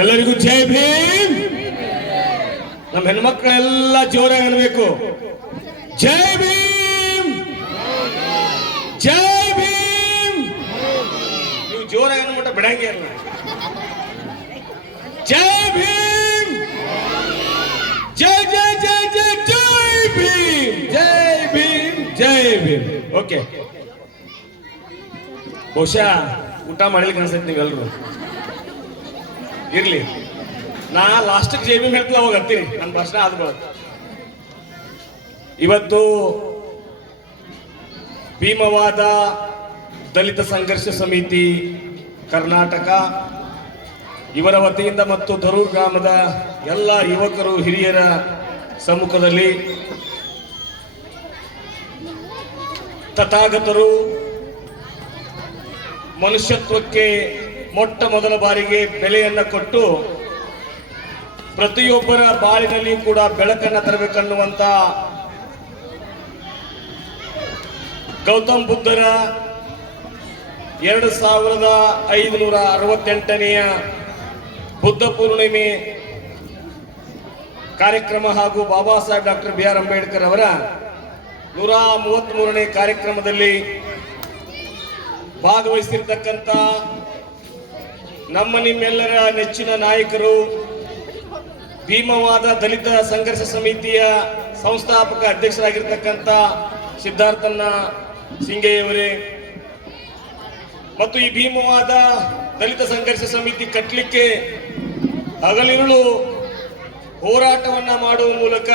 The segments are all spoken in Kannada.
ಎಲ್ಲರಿಗೂ ಜೈ ಭೀಮ್. ನಮ್ಮ ಹೆಣ್ಮಕ್ಳೆಲ್ಲ ಜೋರಾಗಿ ಅನ್ಬೇಕು, ಜೈ ಭೀಮ್, ಜೈ ಭೀಮ್. ನೀವು ಜೋರಾಗಿ ಅನ್ಬಿಟ್ಟ ಬಿಡಂಗೆ ಅಲ್ಲ. ಜೈ ಭೀಮ್, ಜೈ ಜೈ ಜೈ ಜೈ ಜೈ ಭೀಮ್, ಜೈ ಭೀಮ್, ಜೈ ಭೀಮ್. ಓಕೆ, ಬಹುಶಃ ಊಟ ಮಾಡ್ಲಿಕ್ಕೆ ಅನ್ಸೈತಿ ನೀವೆಲ್ಲರೂ. ಇರ್ಲಿ, ನಾ ಲಾಸ್ಟಿಗೆ ಜೈ ಭೀಮ್ ಹೇಳ್ತಾ ಹೋಗಿ ಅಂತೀನಿ, ನನ್ನ ಭಾಷಣ ಆದ್ಮೇಲೆ. ಇವತ್ತು ಭೀಮವಾದ ದಲಿತ ಸಂಘರ್ಷ ಸಮಿತಿ ಕರ್ನಾಟಕ ಇವರ ವತಿಯಿಂದ ಮತ್ತು ದರೂರ್ ಗ್ರಾಮದ ಎಲ್ಲ ಯುವಕರು ಹಿರಿಯರ ಸಮ್ಮುಖದಲ್ಲಿ ತಥಾಗತರು ಮನುಷ್ಯತ್ವಕ್ಕೆ ಮೊಟ್ಟ ಮೊದಲ ಬಾರಿಗೆ ಬೆಲೆಯನ್ನು ಕೊಟ್ಟು ಪ್ರತಿಯೊಬ್ಬರ ಬಾಳಿನಲ್ಲಿ ಕೂಡ ಬೆಳಕನ್ನು ತರಬೇಕನ್ನುವಂತ ಗೌತಮ್ ಬುದ್ಧರ 2568ನೆಯ ಬುದ್ಧ ಪೂರ್ಣಿಮೆ ಕಾರ್ಯಕ್ರಮ ಹಾಗೂ ಬಾಬಾ ಸಾಹೇಬ್ ಡಾಕ್ಟರ್ ಬಿ.ಆರ್. ಅಂಬೇಡ್ಕರ್ ಅವರ 133ನೇ ಕಾರ್ಯಕ್ರಮದಲ್ಲಿ ಭಾಗವಹಿಸಿರ್ತಕ್ಕಂಥ ನಮ್ಮ ನಿಮ್ಮೆಲ್ಲರ ನೆಚ್ಚಿನ ನಾಯಕರು, ಭೀಮವಾದ ದಲಿತ ಸಂಘರ್ಷ ಸಮಿತಿಯ ಸಂಸ್ಥಾಪಕ ಅಧ್ಯಕ್ಷರಾಗಿರ್ತಕ್ಕಂಥ ಸಿದ್ಧಾರ್ಥಣ್ಣ ಸಿಂಗೆಯವರೇ, ಮತ್ತು ಈ ಭೀಮವಾದ ದಲಿತ ಸಂಘರ್ಷ ಸಮಿತಿ ಕಟ್ಟಲಿಕ್ಕೆ ಹಗಲಿರುಳು ಹೋರಾಟವನ್ನ ಮಾಡುವ ಮೂಲಕ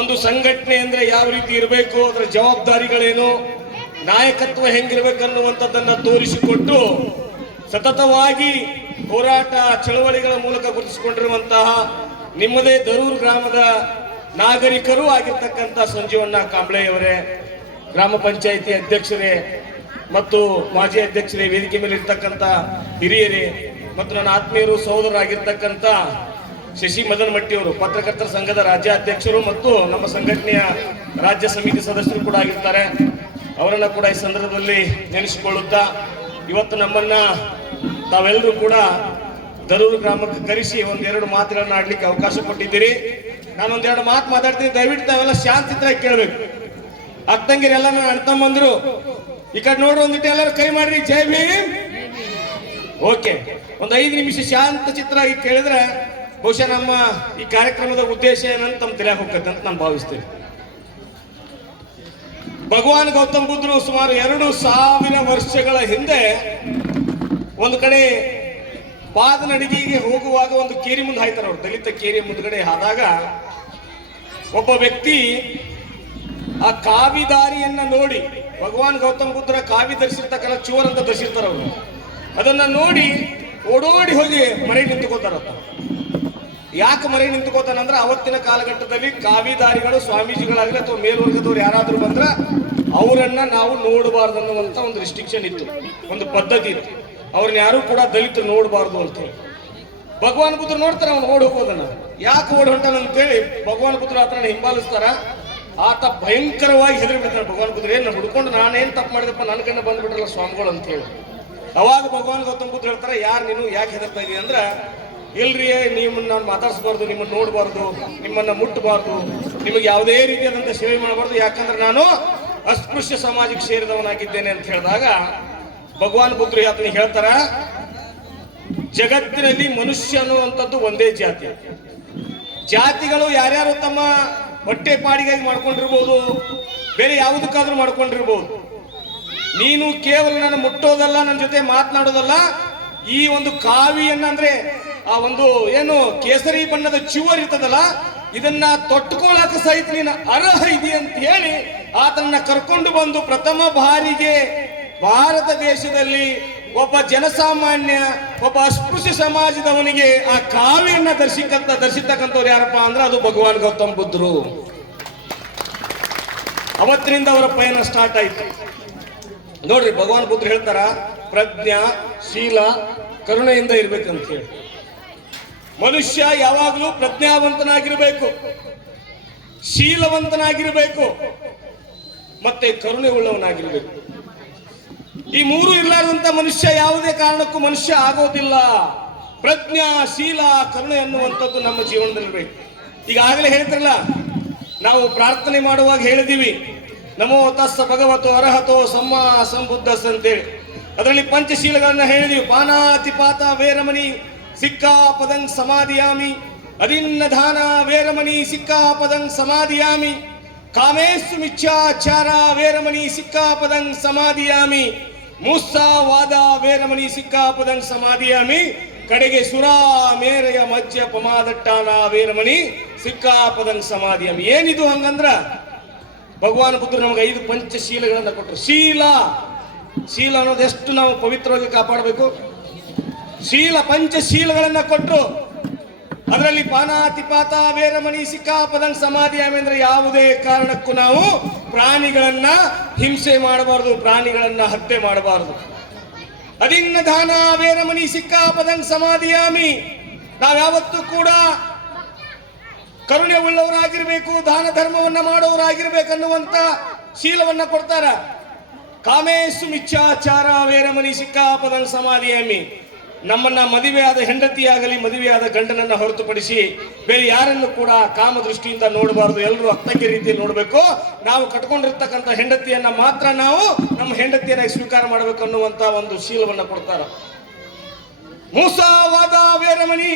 ಒಂದು ಸಂಘಟನೆ ಅಂದ್ರೆ ಯಾವ ರೀತಿ ಇರಬೇಕು, ಅದರ ಜವಾಬ್ದಾರಿಗಳೇನು, ನಾಯಕತ್ವ ಹೆಂಗಿರ್ಬೇಕನ್ನುವಂಥದ್ದನ್ನ ತೋರಿಸಿಕೊಟ್ಟು ಸತತವಾಗಿ ಹೋರಾಟ ಚಳವಳಿಗಳ ಮೂಲಕ ಗುರುತಿಸಿಕೊಂಡಿರುವಂತಹ ನಿಮ್ಮದೇ ದರೂರ್ ಗ್ರಾಮದ ನಾಗರಿಕರೂ ಆಗಿರ್ತಕ್ಕಂಥ ಸಂಜೀವಣ್ಣ ಕಾಂಬ್ಳೆಯವರೇ, ಗ್ರಾಮ ಪಂಚಾಯಿತಿ ಅಧ್ಯಕ್ಷರೇ ಮತ್ತು ಮಾಜಿ ಅಧ್ಯಕ್ಷರೇ, ವೇದಿಕೆ ಮೇಲೆ ಇರ್ತಕ್ಕಂಥ ಹಿರಿಯರೇ, ಮತ್ತು ನನ್ನ ಆತ್ಮೀಯರು ಸಹೋದರರಾಗಿರ್ತಕ್ಕಂಥ ಶಶಿ ಮದನ್ ಮಟ್ಟಿಯವರು ಪತ್ರಕರ್ತರ ಸಂಘದ ರಾಜ್ಯಾಧ್ಯಕ್ಷರು ಮತ್ತು ನಮ್ಮ ಸಂಘಟನೆಯ ರಾಜ್ಯ ಸಮಿತಿ ಸದಸ್ಯರು ಕೂಡ ಆಗಿರ್ತಾರೆ. ಅವರನ್ನ ಕೂಡ ಈ ಸಂದರ್ಭದಲ್ಲಿ ನೆನೆಸಿಕೊಳ್ಳುತ್ತಾ, ಇವತ್ತು ನಮ್ಮನ್ನ ತಾವೆಲ್ಲರೂ ಕೂಡ ದರೂರು ಗ್ರಾಮಕ್ಕೆ ಕರೆಸಿ ಒಂದೆರಡು ಮಾತುಗಳನ್ನ ಆಡ್ಲಿಕ್ಕೆ ಅವಕಾಶ ಕೊಟ್ಟಿದ್ದೀರಿ. ನಾನೊಂದೆರಡು ಮಾತು ಮಾತಾಡ್ತೀನಿ, ದಯವಿಟ್ಟು ತಾವೆಲ್ಲ ಶಾಂತಿಯುತರಾಗಿ ಕೇಳಬೇಕು. ಅಕ್ಕಂಗಿರೆಲ್ಲ ನನ್ನ ಅಣ್ತಮ್ಮಂದ್ರು ಈ ಕಡೆ ನೋಡ್ರಿ, ಒಂದಿಟ್ಟು ಎಲ್ಲರೂ ಕೈ ಮಾಡ್ರಿ, ಜೈ ಭೀಮ್. ಓಕೆ, ಒಂದು 5 ನಿಮಿಷ ಶಾಂತ ಚಿತ್ರವಾಗಿ ಕೇಳಿದ್ರೆ ಬಹುಶಃ ನಮ್ಮ ಈ ಕಾರ್ಯಕ್ರಮದ ಉದ್ದೇಶ ಏನಂತ ತಮ್ಮ ತಿಳಿಯಾಕ ಹೋಗ್ತದೆ ಅಂತ ನಾನು ಭಾವಿಸ್ತೇನೆ. ಭಗವಾನ್ ಗೌತಮ್ ಬುದ್ಧರು ಸುಮಾರು 2000 ವರ್ಷಗಳ ಹಿಂದೆ ಒಂದು ಕಡೆ ಪಾದನಡಿಗೆಗೆ ಹೋಗುವಾಗ ಒಂದು ಕೇರಿ ಮುಂದೆ ಹಾಯ್ತಾರೆ ಅವರು, ದಲಿತ ಕೇರಿ ಮುಂದ್ಗಡೆ ಆದಾಗ ಒಬ್ಬ ವ್ಯಕ್ತಿ ಆ ಕಾವಿದಾರಿಯನ್ನ ನೋಡಿ, ಭಗವಾನ್ ಗೌತಮ್ ಬುದ್ಧರ ಕಾವಿ ಧರಿಸಿರ್ತಕ್ಕಂಥ ಚೋರ್ ಅಂತ ಧರಿಸಿರ್ತಾರ ಅವರು, ಅದನ್ನ ನೋಡಿ ಓಡೋಡಿ ಹೋಗಿ ಮರೆ ನಿಂತುಕೋತಾರತ್ತ. ಯಾಕೆ ಮರೆ ನಿಂತುಕೋತಾನಂದ್ರೆ ಅವತ್ತಿನ ಕಾಲಘಟ್ಟದಲ್ಲಿ ಕಾವಿದಾರಿಗಳು ಸ್ವಾಮೀಜಿಗಳಾಗಲಿ ಅಥವಾ ಮೇಲ್ವರ್ಗದವ್ರು ಯಾರಾದ್ರೂ ಬಂದ್ರೆ ಅವರನ್ನ ನಾವು ನೋಡಬಾರ್ದು ಅನ್ನುವಂತ ಒಂದು ರಿಸ್ಟ್ರಿಕ್ಷನ್ ಇತ್ತು, ಒಂದು ಪದ್ಧತಿ ಇತ್ತು. ಅವ್ರನ್ನ ಯಾರು ಕೂಡ ದಲಿತರು ನೋಡಬಾರ್ದು ಅಂತ ಹೇಳಿ. ಭಗವಾನ್ ಬುದ್ಧರು ನೋಡ್ತಾರೆ, ಅವ್ನು ಓಡಿ ಹೋಗೋದನ್ನ. ಯಾಕೆ ಓಡಿ ಹೊಂಟಾನ ಅಂತೇಳಿ ಭಗವಾನ್ ಬುದ್ಧರು ಆತನ ಹಿಂಬಾಲಿಸ್ತಾರ. ಆತ ಭಯಂಕರವಾಗಿ ಹೆದರಿ ಬಿಡ್ತಾನೆ. ಭಗವಾನ್ ಬುದ್ಧರು ಏನ್ ಹುಡ್ಕೊಂಡು ನಾನೇನ್ ತಪ್ಪು ಮಾಡಿದಪ್ಪ, ನನ್ನ ಕಣ್ಣ ಬಂದ್ಬಿಟ್ರಲ್ಲ ಸ್ವಾಮಿಗಳು ಅಂತ ಹೇಳಿ. ಅವಾಗ ಭಗವಾನ್ ಗೌತಮ್ ಬುದ್ಧ ಹೇಳ್ತಾರೆ, ಯಾರು ನೀನು ಯಾಕೆ ಹೆದರ್ತಾ ಇದೀಯ ಅಂದ್ರ, ಇಲ್ರಿ ನಿಮ್ಮನ್ನ ನಾನು ಮಾತಾಡಿಸ್ಬಾರ್ದು, ನಿಮ್ಮನ್ನ ನೋಡಬಾರ್ದು, ನಿಮ್ಮನ್ನ ಮುಟ್ಟಬಾರ್ದು, ನಿಮಗೆ ಯಾವುದೇ ರೀತಿಯಾದಂತ ಸೇವೆ ಮಾಡಬಾರ್ದು, ಯಾಕಂದ್ರೆ ನಾನು ಅಸ್ಪೃಶ್ಯ ಸಮಾಜಕ್ಕೆ ಸೇರಿದವನಾಗಿದ್ದೇನೆ ಅಂತ ಹೇಳಿದಾಗ ಭಗವಾನ್ ಬುದ್ಧರು ಆತನಿಗೆ ಹೇಳ್ತಾರ, ಜಗತ್ತಿನಲ್ಲಿ ಮನುಷ್ಯ ಅನ್ನುವಂಥದ್ದು ಒಂದೇ ಜಾತಿ. ಜಾತಿಗಳು ಯಾರ್ಯಾರು ತಮ್ಮ ಹೊಟ್ಟೆ ಪಾಡಿಗಾಗಿ ಮಾಡ್ಕೊಂಡಿರ್ಬೋದು, ಬೇರೆ ಯಾವುದಕ್ಕಾದ್ರೂ ಮಾಡ್ಕೊಂಡಿರ್ಬೋದು. ನೀನು ಕೇವಲ ನನ್ನ ಮುಟ್ಟೋದಲ್ಲ, ನನ್ನ ಜೊತೆ ಮಾತನಾಡೋದಲ್ಲ, ಈ ಒಂದು ಕಾವಿಯನ್ನ ಅಂದ್ರೆ ಆ ಒಂದು ಏನು ಕೇಸರಿ ಬಣ್ಣದ ಚಿವರ್ ಇರ್ತದಲ್ಲ, ಇದನ್ನ ತೊಟ್ಟುಕೊಳ್ಳಕ ಸಹಿತ ನೀನು ಅರ್ಹ ಇದೆ ಅಂತ ಹೇಳಿ ಆತನನ್ನ ಕರ್ಕೊಂಡು ಬಂದು ಪ್ರಥಮ ಬಾರಿಗೆ ಭಾರತ ದೇಶದಲ್ಲಿ ಒಬ್ಬ ಜನಸಾಮಾನ್ಯ, ಒಬ್ಬ ಅಸ್ಪೃಶ್ಯ ಸಮಾಜದವನಿಗೆ ಆ ಕಾವಿಯನ್ನ ಧರಿಸಿರ್ತಕ್ಕಂಥವ್ರು ಯಾರಪ್ಪ ಅಂದ್ರೆ ಅದು ಭಗವಾನ್ ಗೌತಮ್ ಬುದ್ಧರು. ಅವತ್ತಿನಿಂದ ಅವರ ಪಯಣ ಸ್ಟಾರ್ಟ್ ಆಯ್ತು. ನೋಡ್ರಿ, ಭಗವಾನ್ ಬುದ್ಧರು ಹೇಳ್ತಾರ, ಪ್ರಜ್ಞಾ ಶೀಲ ಕರುಣೆಯಿಂದ ಇರ್ಬೇಕಂತ ಹೇಳಿ. ಮನುಷ್ಯ ಯಾವಾಗಲೂ ಪ್ರಜ್ಞಾವಂತನಾಗಿರ್ಬೇಕು, ಶೀಲವಂತನಾಗಿರ್ಬೇಕು, ಮತ್ತೆ ಕರುಣೆ ಉಳ್ಳವನಾಗಿರ್ಬೇಕು. ಈ ಮೂರು ಇರಲಾರದಂತ ಮನುಷ್ಯ ಯಾವುದೇ ಕಾರಣಕ್ಕೂ ಮನುಷ್ಯ ಆಗೋದಿಲ್ಲ. ಪ್ರಜ್ಞಾ, ಶೀಲ, ಕರುಣೆ ಅನ್ನುವಂಥದ್ದು ನಮ್ಮ ಜೀವನದಲ್ಲಿ ಬೇಕು. ಈಗಾಗಲೇ ಹೇಳ್ತಿರಲ್ಲ, ನಾವು ಪ್ರಾರ್ಥನೆ ಮಾಡುವಾಗ ಹೇಳಿದೀವಿ, ನಮೋ ತಸ್ಸ ಭಗವತೋ ಅರ್ಹತೋ ಸಮ್ಮಾ ಸಂಬುದ್ಧಸ್ ಅಂತೇಳಿ. ಅದರಲ್ಲಿ ಪಂಚಶೀಲಗಳನ್ನ ಹೇಳಿದೀವಿ. ಪಾನಾತಿಪಾತ ವೇರಮಣಿ ಸಿಕ್ಕಾಪದಂಗ್ ಸಮಾಧಿಯಾಮಿ, ಅದಿನ್ನಧಾನ ವೇರಮಣಿ ಸಿಕ್ಕಾಪದಂಗ್ ಸಮಾಧಿಯಾಮಿ, ಕಾಮೇಸ್ಸು ಮಿಚ್ಛಾಚಾರ ವೇರಮಣಿ ಸಿಕ್ಕಾಪದಂಗ್ ಸಮಾಧಿಯಾಮಿ, ಮೂಸಾವಾದ ವೇರಮಣಿ ಸಿಕ್ಕಾಪದಂಗ್ ಸಮಾಧಿಯಾಮಿ, ಕಡೆಗೆ ಸುರಾ ಮೇರೆಯ ಮಜ್ಜ ಪಮಾದಟ್ಟಾನ ವೇರಮಣಿ ಸಿಕ್ಕಾಪದಂಗ್ ಸಮಾಧಿಯಾಮಿ. ಏನಿದು ಹಂಗಂದ್ರ ಭಗವಾನ್ ಬುದ್ಧರು ನಮಗೆ 5 ಪಂಚಶೀಲಗಳನ್ನ ಕೊಟ್ಟರು. ಶೀಲ ಅನ್ನೋದು ಎಷ್ಟು ನಾವು ಪವಿತ್ರವಾಗಿ ಕಾಪಾಡಬೇಕು. ಪಂಚಶೀಲಗಳನ್ನ ಕೊಟ್ಟರು. ಅದರಲ್ಲಿ ಪಾನಾತಿಪಾತ ವೇರಮಣಿ ಸಿಕ್ಕಾಪದಂಗ್ ಸಮಾಧಿಯಾಮಿ ಅಂದ್ರೆ ಯಾವುದೇ ಕಾರಣಕ್ಕೂ ನಾವು ಪ್ರಾಣಿಗಳನ್ನ ಹಿಂಸೆ ಮಾಡಬಾರದು, ಪ್ರಾಣಿಗಳನ್ನ ಹತ್ಯೆ ಮಾಡಬಾರದು. ಅದಿನ್ನಧಾನ ವೇರಮಣಿ ಸಿಕ್ಕಾಪದಂಗ್ ಸಮಾಧಿಯಾಮಿ, ನಾವ್ಯಾವತ್ತೂ ಕೂಡ ಕರುಣೆ ಉಳ್ಳವರಾಗಿರ್ಬೇಕು, ದಾನ ಧರ್ಮವನ್ನ ಮಾಡೋರಾಗಿರ್ಬೇಕನ್ನುವಂತ ಶೀಲವನ್ನ ಕೊಡ್ತಾರ. ಕಾಮೇಶು ಮಿಚ್ಛಾಚಾರ ವೇರಮಣಿ ಸಿಕ್ಕಾಪದಂಗ್ ಸಮಾಧಿಯಾಮಿ, ನಮ್ಮನ್ನ ಮದುವೆಯಾದ ಹೆಂಡತಿಯಾಗಲಿ ಮದುವೆಯಾದ ಗಂಡನನ್ನ ಹೊರತುಪಡಿಸಿ ಬೇರೆ ಯಾರನ್ನು ಕೂಡ ಕಾಮ ದೃಷ್ಟಿಯಿಂದ ನೋಡಬಾರದು. ಎಲ್ಲರೂ ಅತ್ತಕ್ಕೆ ರೀತಿಯಲ್ಲಿ ನೋಡಬೇಕು. ನಾವು ಕಟ್ಕೊಂಡಿರ್ತಕ್ಕಂಥ ಹೆಂಡತಿಯನ್ನ ಮಾತ್ರ ನಾವು ನಮ್ಮ ಹೆಂಡತಿಯನ್ನ ಸ್ವೀಕಾರ ಮಾಡಬೇಕು ಅನ್ನುವಂತ ಒಂದು ಶೀಲವನ್ನ ಕೊಡ್ತಾರ. ಮೂಸಾವಾದ ವೇರಮಣಿ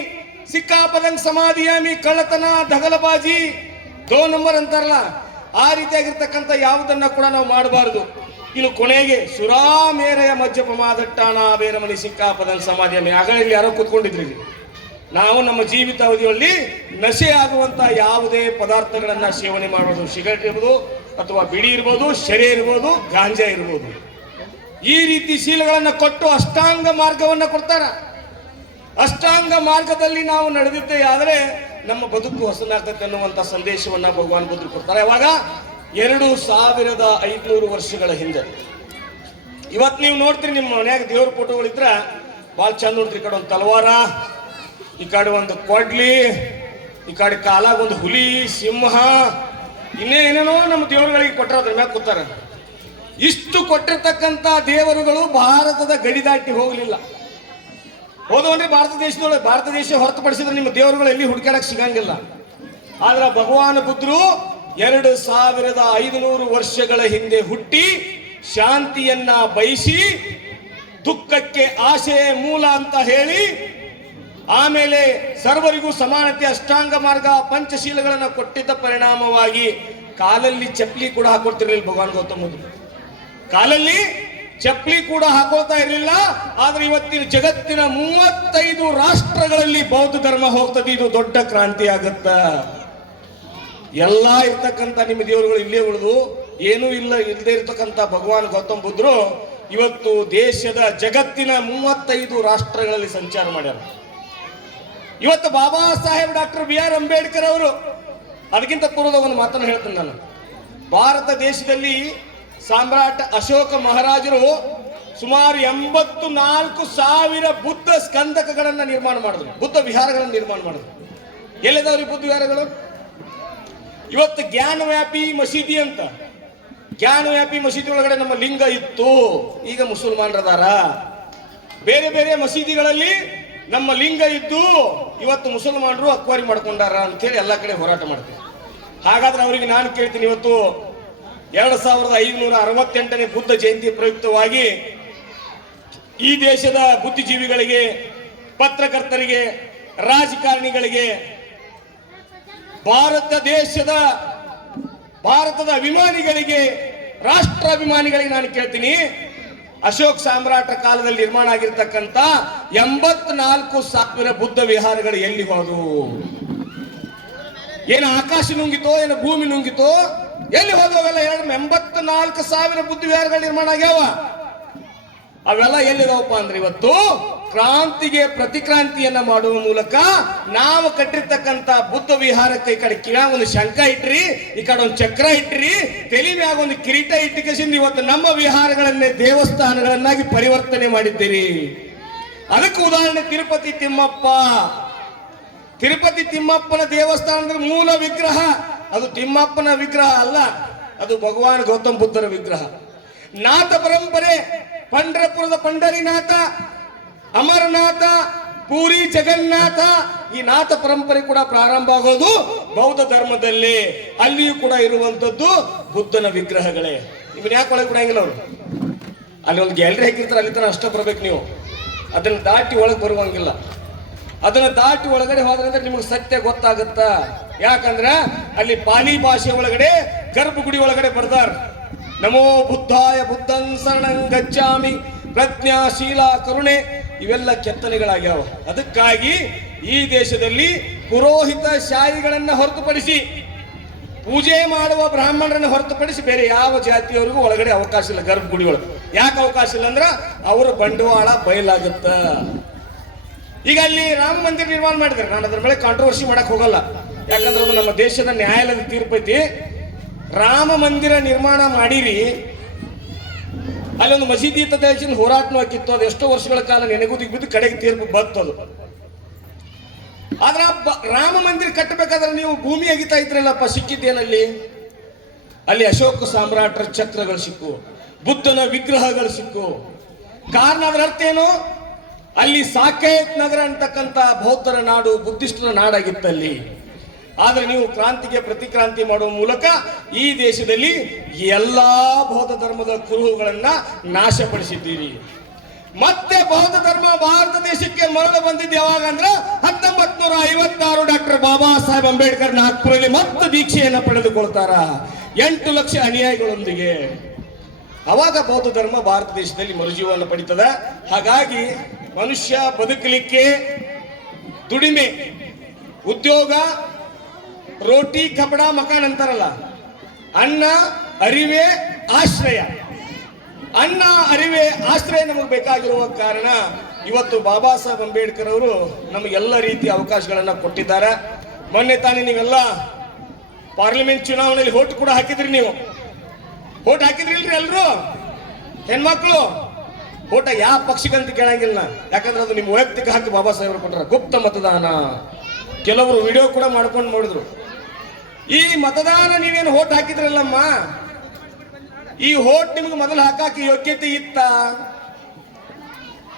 ಸಿಕ್ಕಾಪದಂಗ್ ಸಮಾಧಿಯಾಮಿ, ಕಳ್ಳತನ, ದಗಲಬಾಜಿ, 2 ನಂಬರ್ ಅಂತಾರಲ್ಲ, ಆ ರೀತಿಯಾಗಿರ್ತಕ್ಕಂಥ ಯಾವುದನ್ನ ಕೂಡ ನಾವು ಮಾಡಬಾರದು. ಇನ್ನು ಕೊನೆಗೆ ಸುರಾ ಮೇರೆಯ ಮಜ್ಜಪಮಾದಟ್ಟಾನ ವೇರಮಣಿ ಸಿಕ್ಕಾಪದಂಗ್ ಸಮಾಧಿಯಾಮಿ. ಇಲ್ಲಿ ಯಾರೋ ಕೂತ್ಕೊಂಡಿದ್ರಿ, ನಾವು ನಮ್ಮ ಜೀವಿತಾವಧಿಯಲ್ಲಿ ನಶೆ ಆಗುವಂತ ಯಾವುದೇ ಪದಾರ್ಥಗಳನ್ನ ಸೇವನೆ ಮಾಡೋದು, ಸಿಗರೇಟ್ ಇರ್ಬೋದು ಅಥವಾ ಬಿಡಿ ಇರ್ಬೋದು, ಶೆರೆ ಇರ್ಬೋದು, ಗಾಂಜಾ ಇರ್ಬೋದು, ಈ ರೀತಿ ಶೀಲಗಳನ್ನ ಕೊಟ್ಟು ಅಷ್ಟಾಂಗ ಮಾರ್ಗವನ್ನ ಕೊಡ್ತಾರ. ಅಷ್ಟಾಂಗ ಮಾರ್ಗದಲ್ಲಿ ನಾವು ನಡೆದಿದ್ದೇ ಆದರೆ ನಮ್ಮ ಬದುಕು ಹೊಸನಾಗತ್ತೆ ಅನ್ನುವಂತ ಸಂದೇಶವನ್ನ ಭಗವಾನ್ ಬುದ್ಧರು ಕೊಡ್ತಾರೆ. ಯಾವಾಗ 2500 ವರ್ಷಗಳ ಹಿಂದೆ. ಇವತ್ತು ನೀವು ನೋಡ್ತೀರಿ, ನಿಮ್ಮ ಮನ್ಯಾಗ ದೇವ್ರ ಫೋಟೋಗಳಿದ್ರ ಭಾಳ ಚಂದ ನೋಡ್ತೀರಿ. ಈ ಕಡೆ ಒಂದು ತಲವಾರ, ಈ ಕಡೆ ಒಂದು ಕೊಡ್ಲಿ, ಈ ಕಡೆ ಕಾಲಾಗ ಒಂದು ಹುಲಿ, ಸಿಂಹ, ಏನೇನೋ ನಮ್ಮ ದೇವರುಗಳಿಗೆ ಕೊಟ್ಟರೆ ಅದ್ರ ಮ್ಯಾಗ ಕೂತಾರ. ಇಷ್ಟು ಕೊಟ್ಟಿರ್ತಕ್ಕಂಥ ದೇವರುಗಳು ಭಾರತದ ಗಡಿ ದಾಟಿ ಹೋಗಲಿಲ್ಲ. ಹೋದವನ್ರಿ ಭಾರತ ದೇಶ ಹೊರತುಪಡಿಸಿದ್ರೆ ನಿಮ್ಮ ದೇವರುಗಳು ಎಲ್ಲಿ ಹುಡುಕಾಡಕ್ ಸಿಗಂಗಿಲ್ಲ. ಆದ್ರೆ ಭಗವಾನ್ ಬುದ್ಧರು 2500 ವರ್ಷಗಳ ಹಿಂದೆ ಹುಟ್ಟಿ ಶಾಂತಿಯನ್ನ ಬಯಸಿ ದುಃಖಕ್ಕೆ ಆಶೆ ಮೂಲ ಅಂತ ಹೇಳಿ, ಆಮೇಲೆ ಸರ್ವರಿಗೂ ಸಮಾನತೆ, ಅಷ್ಟಾಂಗ ಮಾರ್ಗ, ಪಂಚಶೀಲಗಳನ್ನ ಕೊಟ್ಟಿದ್ದ ಪರಿಣಾಮವಾಗಿ ಕಾಲಲ್ಲಿ ಚಪ್ಪಲಿ ಕೂಡ ಹಾಕೊಳ್ತಿರ್ಲಿಲ್ಲ ಭಗವಾನ್ ಗೌತಮ ಬುದ್ಧರು. ಕಾಲಲ್ಲಿ ಚಪ್ಪಲಿ ಕೂಡ ಹಾಕೋತಾ ಇರಲಿಲ್ಲ. ಆದ್ರೆ ಇವತ್ತಿನ ಜಗತ್ತಿನ 35 ರಾಷ್ಟ್ರಗಳಲ್ಲಿ ಬೌದ್ಧ ಧರ್ಮ ಹೋಗ್ತದೆ. ಇದು ದೊಡ್ಡ ಕ್ರಾಂತಿ ಆಗತ್ತ. ಎಲ್ಲ ಇರ್ತಕ್ಕಂಥ ನಿಮ್ಮ ದೇವರುಗಳು ಇಲ್ಲೇ ಉಳಿದು ಏನೂ ಇಲ್ಲದೆ ಇರ್ತಕ್ಕಂಥ ಭಗವಾನ್ ಗೌತಮ ಬುದ್ಧರು ಇವತ್ತು ದೇಶದ ಜಗತ್ತಿನ 35 ರಾಷ್ಟ್ರಗಳಲ್ಲಿ ಸಂಚಾರ ಮಾಡ್ಯಾರ. ಇವತ್ತು ಬಾಬಾ ಸಾಹೇಬ್ ಡಾಕ್ಟರ್ BR ಅಂಬೇಡ್ಕರ್ ಅವರು, ಅದಕ್ಕಿಂತ ಪೂರ್ವದ ಒಂದು ಮಾತನ್ನು ಹೇಳ್ತೀನಿ ನಾನು. ಭಾರತ ದೇಶದಲ್ಲಿ ಸಾಮ್ರಾಟ್ ಅಶೋಕ ಮಹಾರಾಜರು ಸುಮಾರು 84,000 ಬುದ್ಧ ಸ್ಕಂದಕಗಳನ್ನ ನಿರ್ಮಾಣ ಮಾಡಿದ್ರು, ಬುದ್ಧ ವಿಹಾರಗಳನ್ನು ನಿರ್ಮಾಣ ಮಾಡಿದ್ರು. ಎಲ್ಲಿದಾವ್ರಿ ಬುದ್ಧ ವಿಹಾರಗಳು? ಇವತ್ತು ಜ್ಞಾನವ್ಯಾಪಿ ಮಸೀದಿ ಅಂತ, ಜ್ಞಾನವ್ಯಾಪಿ ಮಸೀದಿ ಒಳಗಡೆ ನಮ್ಮ ಲಿಂಗ ಇತ್ತು. ಈಗ ಮುಸಲ್ಮಾನರದಾರ. ಬೇರೆ ಬೇರೆ ಮಸೀದಿಗಳಲ್ಲಿ ನಮ್ಮ ಲಿಂಗ ಇದ್ದು ಇವತ್ತು ಮುಸಲ್ಮಾನರು ಅಕ್ವಾರಿ ಮಾಡ್ಕೊಂಡಾರ ಅಂತ ಹೇಳಿ ಎಲ್ಲ ಕಡೆ ಹೋರಾಟ ಮಾಡ್ತೀವಿ. ಹಾಗಾದ್ರೆ ಅವರಿಗೆ ನಾನು ಕೇಳ್ತೀನಿ, ಇವತ್ತು 2568ನೇ ಬುದ್ಧ ಜಯಂತಿ ಪ್ರಯುಕ್ತವಾಗಿ ಈ ದೇಶದ ಬುದ್ಧಿಜೀವಿಗಳಿಗೆ, ಪತ್ರಕರ್ತರಿಗೆ, ರಾಜಕಾರಣಿಗಳಿಗೆ, ಭಾರತದ ಅಭಿಮಾನಿಗಳಿಗೆ, ರಾಷ್ಟ್ರಾಭಿಮಾನಿಗಳಿಗೆ ನಾನು ಕೇಳ್ತೀನಿ, ಅಶೋಕ್ ಸಾಮ್ರಾಟ ಕಾಲದಲ್ಲಿ ನಿರ್ಮಾಣ ಆಗಿರ್ತಕ್ಕಂಥ 84,000 ಬುದ್ಧ ವಿಹಾರಗಳು ಎಲ್ಲಿ ಹೋದವು? ಏನು ಆಕಾಶ ನುಂಗಿತೋ, ಏನು ಭೂಮಿ ನುಂಗಿತೋ? ಎಲ್ಲಿ ಹೋದವೆಲ್ಲ? 84,000 ಬುದ್ಧ ವಿಹಾರಗಳು ನಿರ್ಮಾಣ ಆಗ್ಯಾವ. ಅವೆಲ್ಲ ಎಲ್ಲಿದಾವಪ್ಪ ಅಂದ್ರೆ ಇವತ್ತು ಕ್ರಾಂತಿಗೆ ಪ್ರತಿಕ್ರಾಂತಿಯನ್ನ ಮಾಡುವ ಮೂಲಕ ನಾವು ಕಟ್ಟಿರ್ತಕ್ಕಂಥ ಬುದ್ಧ ವಿಹಾರಕ್ಕೆ ಈ ಕಡೆ ಕಿಡ ಒಂದು ಶಂಕ ಇಟ್ರಿ, ಈ ಕಡೆ ಒಂದು ಚಕ್ರ ಇಟ್ರಿ, ತಲೆ ಮ್ಯಾಗ ಒಂದು ಕಿರೀಟ ಇಟ್ಟಿಗೆಸಿಂದ ಇವತ್ತು ನಮ್ಮ ವಿಹಾರಗಳನ್ನೇ ದೇವಸ್ಥಾನಗಳನ್ನಾಗಿ ಪರಿವರ್ತನೆ ಮಾಡಿದ್ದೀರಿ. ಅದಕ್ಕೆ ಉದಾಹರಣೆ ತಿರುಪತಿ ತಿಮ್ಮಪ್ಪ. ತಿರುಪತಿ ತಿಮ್ಮಪ್ಪನ ದೇವಸ್ಥಾನ ಅಂದ್ರೆ ಮೂಲ ವಿಗ್ರಹ ಅದು ತಿಮ್ಮಪ್ಪನ ವಿಗ್ರಹ ಅಲ್ಲ, ಅದು ಭಗವಾನ್ ಗೌತಮ ಬುದ್ಧರ ವಿಗ್ರಹ. ನಾಥ ಪರಂಪರೆ, ಪಂಢರಪುರದ ಪಂಡರಿನಾಥ, ಅಮರನಾಥ, ಪೂರಿ ಜಗನ್ನಾಥ ಈ ನಾಥ ಪರಂಪರೆ ಕೂಡ ಪ್ರಾರಂಭ ಆಗೋದು ಬೌದ್ಧ ಧರ್ಮದಲ್ಲಿ. ಅಲ್ಲಿಯೂ ಕೂಡ ಇರುವಂತದ್ದು ಬುದ್ಧನ ವಿಗ್ರಹಗಳೇ. ನಿಮ್ಮನ್ನ ಯಾಕೆ ಒಳಗೆ ಬಿಡಂಗಿಲ್ಲ ಅವರು? ಅಲ್ಲಿ ಒಂದು ಗ್ಯಾಲರಿ ಹಾಕಿರ್ತಾರೆ, ಅಲ್ಲಿ ತನಕ ಅಷ್ಟೇ ಬರ್ಬೇಕು ನೀವು. ಅದನ್ನ ದಾಟಿ ಒಳಗೆ ಬರುವಂಗಿಲ್ಲ. ಅದನ್ನ ದಾಟಿ ಒಳಗಡೆ ಹೋದ್ರೆ ನಿಮಗೆ ಸತ್ಯ ಗೊತ್ತಾಗುತ್ತ. ಯಾಕಂದ್ರ ಅಲ್ಲಿ ಪಾಲಿ ಭಾಷೆ ಒಳಗಡೆ ಗರ್ಭಗುಡಿ ಒಳಗಡೆ ಬರ್ದಾರ, ನಮೋ ಬುದ್ಧಾಯ ಬುದ್ಧಂ ಶರಣಂ ಗಚ್ಚಾಮಿ ಪ್ರಜ್ಞಾ ಶೀಲ ಕರುಣೆ, ಇವೆಲ್ಲ ಕೆತ್ತನೆಗಳಾಗ್ಯಾವ. ಅದಕ್ಕಾಗಿ ಈ ದೇಶದಲ್ಲಿ ಪುರೋಹಿತ ಶಾಹಿಗಳನ್ನ ಹೊರತುಪಡಿಸಿ, ಪೂಜೆ ಮಾಡುವ ಬ್ರಾಹ್ಮಣರನ್ನು ಹೊರತುಪಡಿಸಿ ಬೇರೆ ಯಾವ ಜಾತಿಯವರಿಗೂ ಒಳಗಡೆ ಅವಕಾಶ ಇಲ್ಲ ಗರ್ಭಗುಡಿ ಒಳಗೆ. ಯಾಕೆ ಅವಕಾಶ ಇಲ್ಲ ಅಂದ್ರ ಅವರ ಬಂಡವಾಳ ಬಯಲಾಗುತ್ತ. ಈಗ ಅಲ್ಲಿ ರಾಮ ಮಂದಿರ ನಿರ್ಮಾಣ ಮಾಡಿದ್ರೆ ನಾನು ಅದ್ರ ಮೇಲೆ ಕಾಂಟ್ರವರ್ಸಿ ಮಾಡಕ್ ಹೋಗಲ್ಲ, ಯಾಕಂದ್ರೆ ಅದು ನಮ್ಮ ದೇಶದ ನ್ಯಾಯಾಲಯದ ತೀರ್ಪೈತಿ. ರಾಮ ಮಂದಿರ ನಿರ್ಮಾಣ ಮಾಡಿರಿ, ಅಲ್ಲಿ ಒಂದು ಮಸೀದಿ ಇತ್ತ ತಿಳಿಸಿದ ಹೋರಾಟನೂ ಹಾಕಿತ್ತು. ಅದು ಎಷ್ಟೋ ವರ್ಷಗಳ ಕಾಲ ನೆನೆಗುದಿಗೆ ಬಿದ್ದು ಕಡೆಗೆ ತೀರ್ಪು ಬರ್ತದು. ಆದ್ರ ರಾಮ ಮಂದಿರ ಕಟ್ಟಬೇಕಾದ್ರೆ ನೀವು ಭೂಮಿ ಅಗಿತಾ ಇದ್ರಲ್ಲಪ್ಪ, ಸಿಕ್ಕಿದ್ದೇನಲ್ಲಿ ಅಲ್ಲಿ ಅಶೋಕ ಸಾಮ್ರಾಟರ ಛತ್ರಗಳು ಸಿಕ್ಕು, ಬುದ್ಧನ ವಿಗ್ರಹಗಳು ಸಿಕ್ಕು. ಕಾರಣ ಅದರ ಅರ್ಥ ಏನು? ಅಲ್ಲಿ ಸಾಕೇತ್ ನಗರ ಅಂತಕ್ಕಂಥ ಬೌದ್ಧರ ನಾಡು, ಬುದ್ಧಿಸ್ಟರ ನಾಡಾಗಿತ್ತಲ್ಲಿ. ಆದ್ರೆ ನೀವು ಕ್ರಾಂತಿಗೆ ಪ್ರತಿಕ್ರಾಂತಿ ಮಾಡುವ ಮೂಲಕ ಈ ದೇಶದಲ್ಲಿ ಎಲ್ಲಾ ಬೌದ್ಧ ಧರ್ಮದ ಕುರುಹುಗಳನ್ನ ನಾಶಪಡಿಸಿದ್ದೀರಿ. ಮತ್ತೆ ಬೌದ್ಧ ಧರ್ಮ ಭಾರತ ದೇಶಕ್ಕೆ ಮರಳು ಬಂದಿದ್ದು ಯಾವಾಗ ಅಂದ್ರೆ 1956 ಡಾಕ್ಟರ್ ಬಾಬಾ ಸಾಹೇಬ್ ಅಂಬೇಡ್ಕರ್ ನಾಗ್ಪುರಲ್ಲಿ ಮತ್ತೆ ದೀಕ್ಷೆಯನ್ನ ಪಡೆದುಕೊಳ್ತಾರ 8 ಲಕ್ಷ ಅನುಯಾಯಿಗಳೊಂದಿಗೆ. ಅವಾಗ ಬೌದ್ಧ ಧರ್ಮ ಭಾರತ ದೇಶದಲ್ಲಿ ಮರುಜೀವನ ಪಡಿತದ. ಹಾಗಾಗಿ ಮನುಷ್ಯ ಬದುಕಲಿಕ್ಕೆ ದುಡಿಮೆ, ಉದ್ಯೋಗ, ರೋಟಿ ಕಪಡ ಮಕಾನ್ ಅಂತಾರಲ್ಲ, ಅನ್ನ ಅರಿವೆ ಆಶ್ರಯ. ಅನ್ನ ಅರಿವೆ ಆಶ್ರಯ ನಮಗೆ ಬೇಕಾಗಿರುವ ಕಾರಣ ಇವತ್ತು ಬಾಬಾ ಸಾಹೇಬ್ ಅಂಬೇಡ್ಕರ್ ಅವರು ನಮಗೆಲ್ಲ ರೀತಿಯ ಅವಕಾಶಗಳನ್ನ ಕೊಟ್ಟಿದ್ದಾರೆ. ಮೊನ್ನೆ ತಾನೇ ನೀವೆಲ್ಲ ಪಾರ್ಲಿಮೆಂಟ್ ಚುನಾವಣೆಯಲ್ಲಿ ವೋಟ್ ಕೂಡ ಹಾಕಿದ್ರಿ. ನೀವು ವೋಟ್ ಹಾಕಿದ್ರಿಲ್ರಿ ಎಲ್ರು ಹೆಣ್ಮಕ್ಳು? ಓಟ ಯಾವ ಪಕ್ಷಕ್ಕಂತ ಕೇಳಂಗಿಲ್ಲ, ಯಾಕಂದ್ರೆ ಅದು ನಿಮ್ಮ ವೈಯಕ್ತಿಕ ಹಕ್ಕು. ಬಾಬಾ ಸಾಹೇಬರು ಕೊಟ್ಟರ ಗುಪ್ತ ಮತದಾನ. ಕೆಲವರು ವಿಡಿಯೋ ಕೂಡ ಮಾಡ್ಕೊಂಡು ನೋಡಿದ್ರು. ಈ ಮತದಾನ ನೀವೇನು ವೋಟ್ ಹಾಕಿದ್ರಲ್ಲಮ್ಮ, ಈ ವೋಟ್ ನಿಮ್ಗೆ ಮೊದಲು ಹಾಕಾಕ ಯೋಗ್ಯತೆ ಇತ್ತ?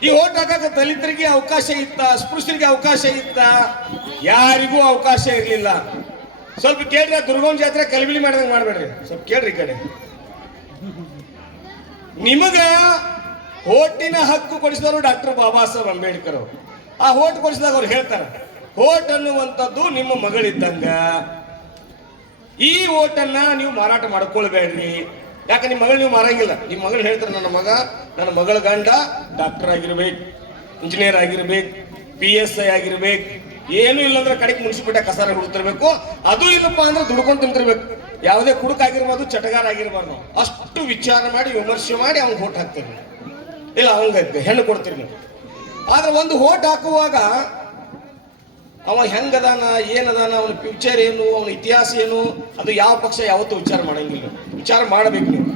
ಈ ವೋಟ್ ಹಾಕಾಕ ದಲಿತರಿಗೆ ಅವಕಾಶ ಇತ್ತ? ಅಸ್ಪೃಶ್ಯರಿಗೆ ಅವಕಾಶ ಇತ್ತ? ಯಾರಿಗೂ ಅವಕಾಶ ಇರಲಿಲ್ಲ. ಸ್ವಲ್ಪ ಕೇಳ್ರಿ, ದುರ್ಗೌನ್ ಜಾತ್ರೆ ಕಲಿಬಿಲಿ ಮಾಡಿದಂಗೆ ಮಾಡ್ಬೇಡ್ರಿ, ಸ್ವಲ್ಪ ಕೇಳ್ರಿ ಈ ಕಡೆ. ನಿಮಗ ಓಟಿನ ಹಕ್ಕು ಕೊಡಿಸಿದವರು ಡಾಕ್ಟರ್ ಬಾಬಾ ಸಾಹೇಬ್ ಅಂಬೇಡ್ಕರ್ ಅವರು. ಆ ಓಟ್ ಕೊಡಿಸಿದಾಗ ಅವ್ರು ಹೇಳ್ತಾರೆ, ಓಟ್ ಅನ್ನುವಂಥದ್ದು ನಿಮ್ಮ ಮಗಳಿದ್ದಂಗ, ಈ ಓಟನ್ನ ನೀವು ಮಾರಾಟ ಮಾಡ್ಕೊಳ್ಬೇಡ್ರಿ. ಯಾಕೆ ನಿಮ್ಮ ಮಗಳು ನೀವು ಮಾರಂಗಿಲ್ಲ. ನಿಮ್ಮ ಮಗಳು ಹೇಳ್ತಾರೆ, ನನ್ನ ಮಗಳ ಗಂಡ ಡಾಕ್ಟರ್ ಆಗಿರ್ಬೇಕು, ಇಂಜಿನಿಯರ್ ಆಗಿರ್ಬೇಕು, PSI ಆಗಿರ್ಬೇಕು, ಏನು ಇಲ್ಲಂದ್ರೆ ಕಡೆಗೆ ಮುನ್ಸಿಪಲ್ಟಿ ಕಸಾರ ಹುಡುಕ್ತಿರ್ಬೇಕು. ಅದು ಇಲ್ಲಪ್ಪ ಅಂದ್ರೆ ದುಡ್ಕೊಂಡು ತಿಂತಿರ್ಬೇಕು. ಯಾವುದೇ ಕುಡುಕ ಆಗಿರ್ಬಾರ್ದು, ಚಟಗಾರ ಆಗಿರ್ಬಾರ್ದು. ಅಷ್ಟು ವಿಚಾರ ಮಾಡಿ ವಿಮರ್ಶೆ ಮಾಡಿ ಅವ್ನಿಗೆ ಓಟ್ ಹಾಕ್ತೀರಿ, ಇಲ್ಲ ಅವಂಗ ಹೆಣ್ಣು ಕೊಡ್ತೀರಿ ನೀವು. ಆದ್ರೆ ಒಂದು ಓಟ್ ಹಾಕುವಾಗ ಅವ ಹೆಂಗದಾನ, ಏನದಾನ, ಅವನ ಫ್ಯೂಚರ್ ಏನು, ಅವನ ಇತಿಹಾಸ ಏನು, ಅದು ಯಾವ ಪಕ್ಷ ಯಾವತ್ತೂ ವಿಚಾರ ಮಾಡಂಗಿಲ್ಲ. ವಿಚಾರ ಮಾಡಬೇಕು ನೀವು.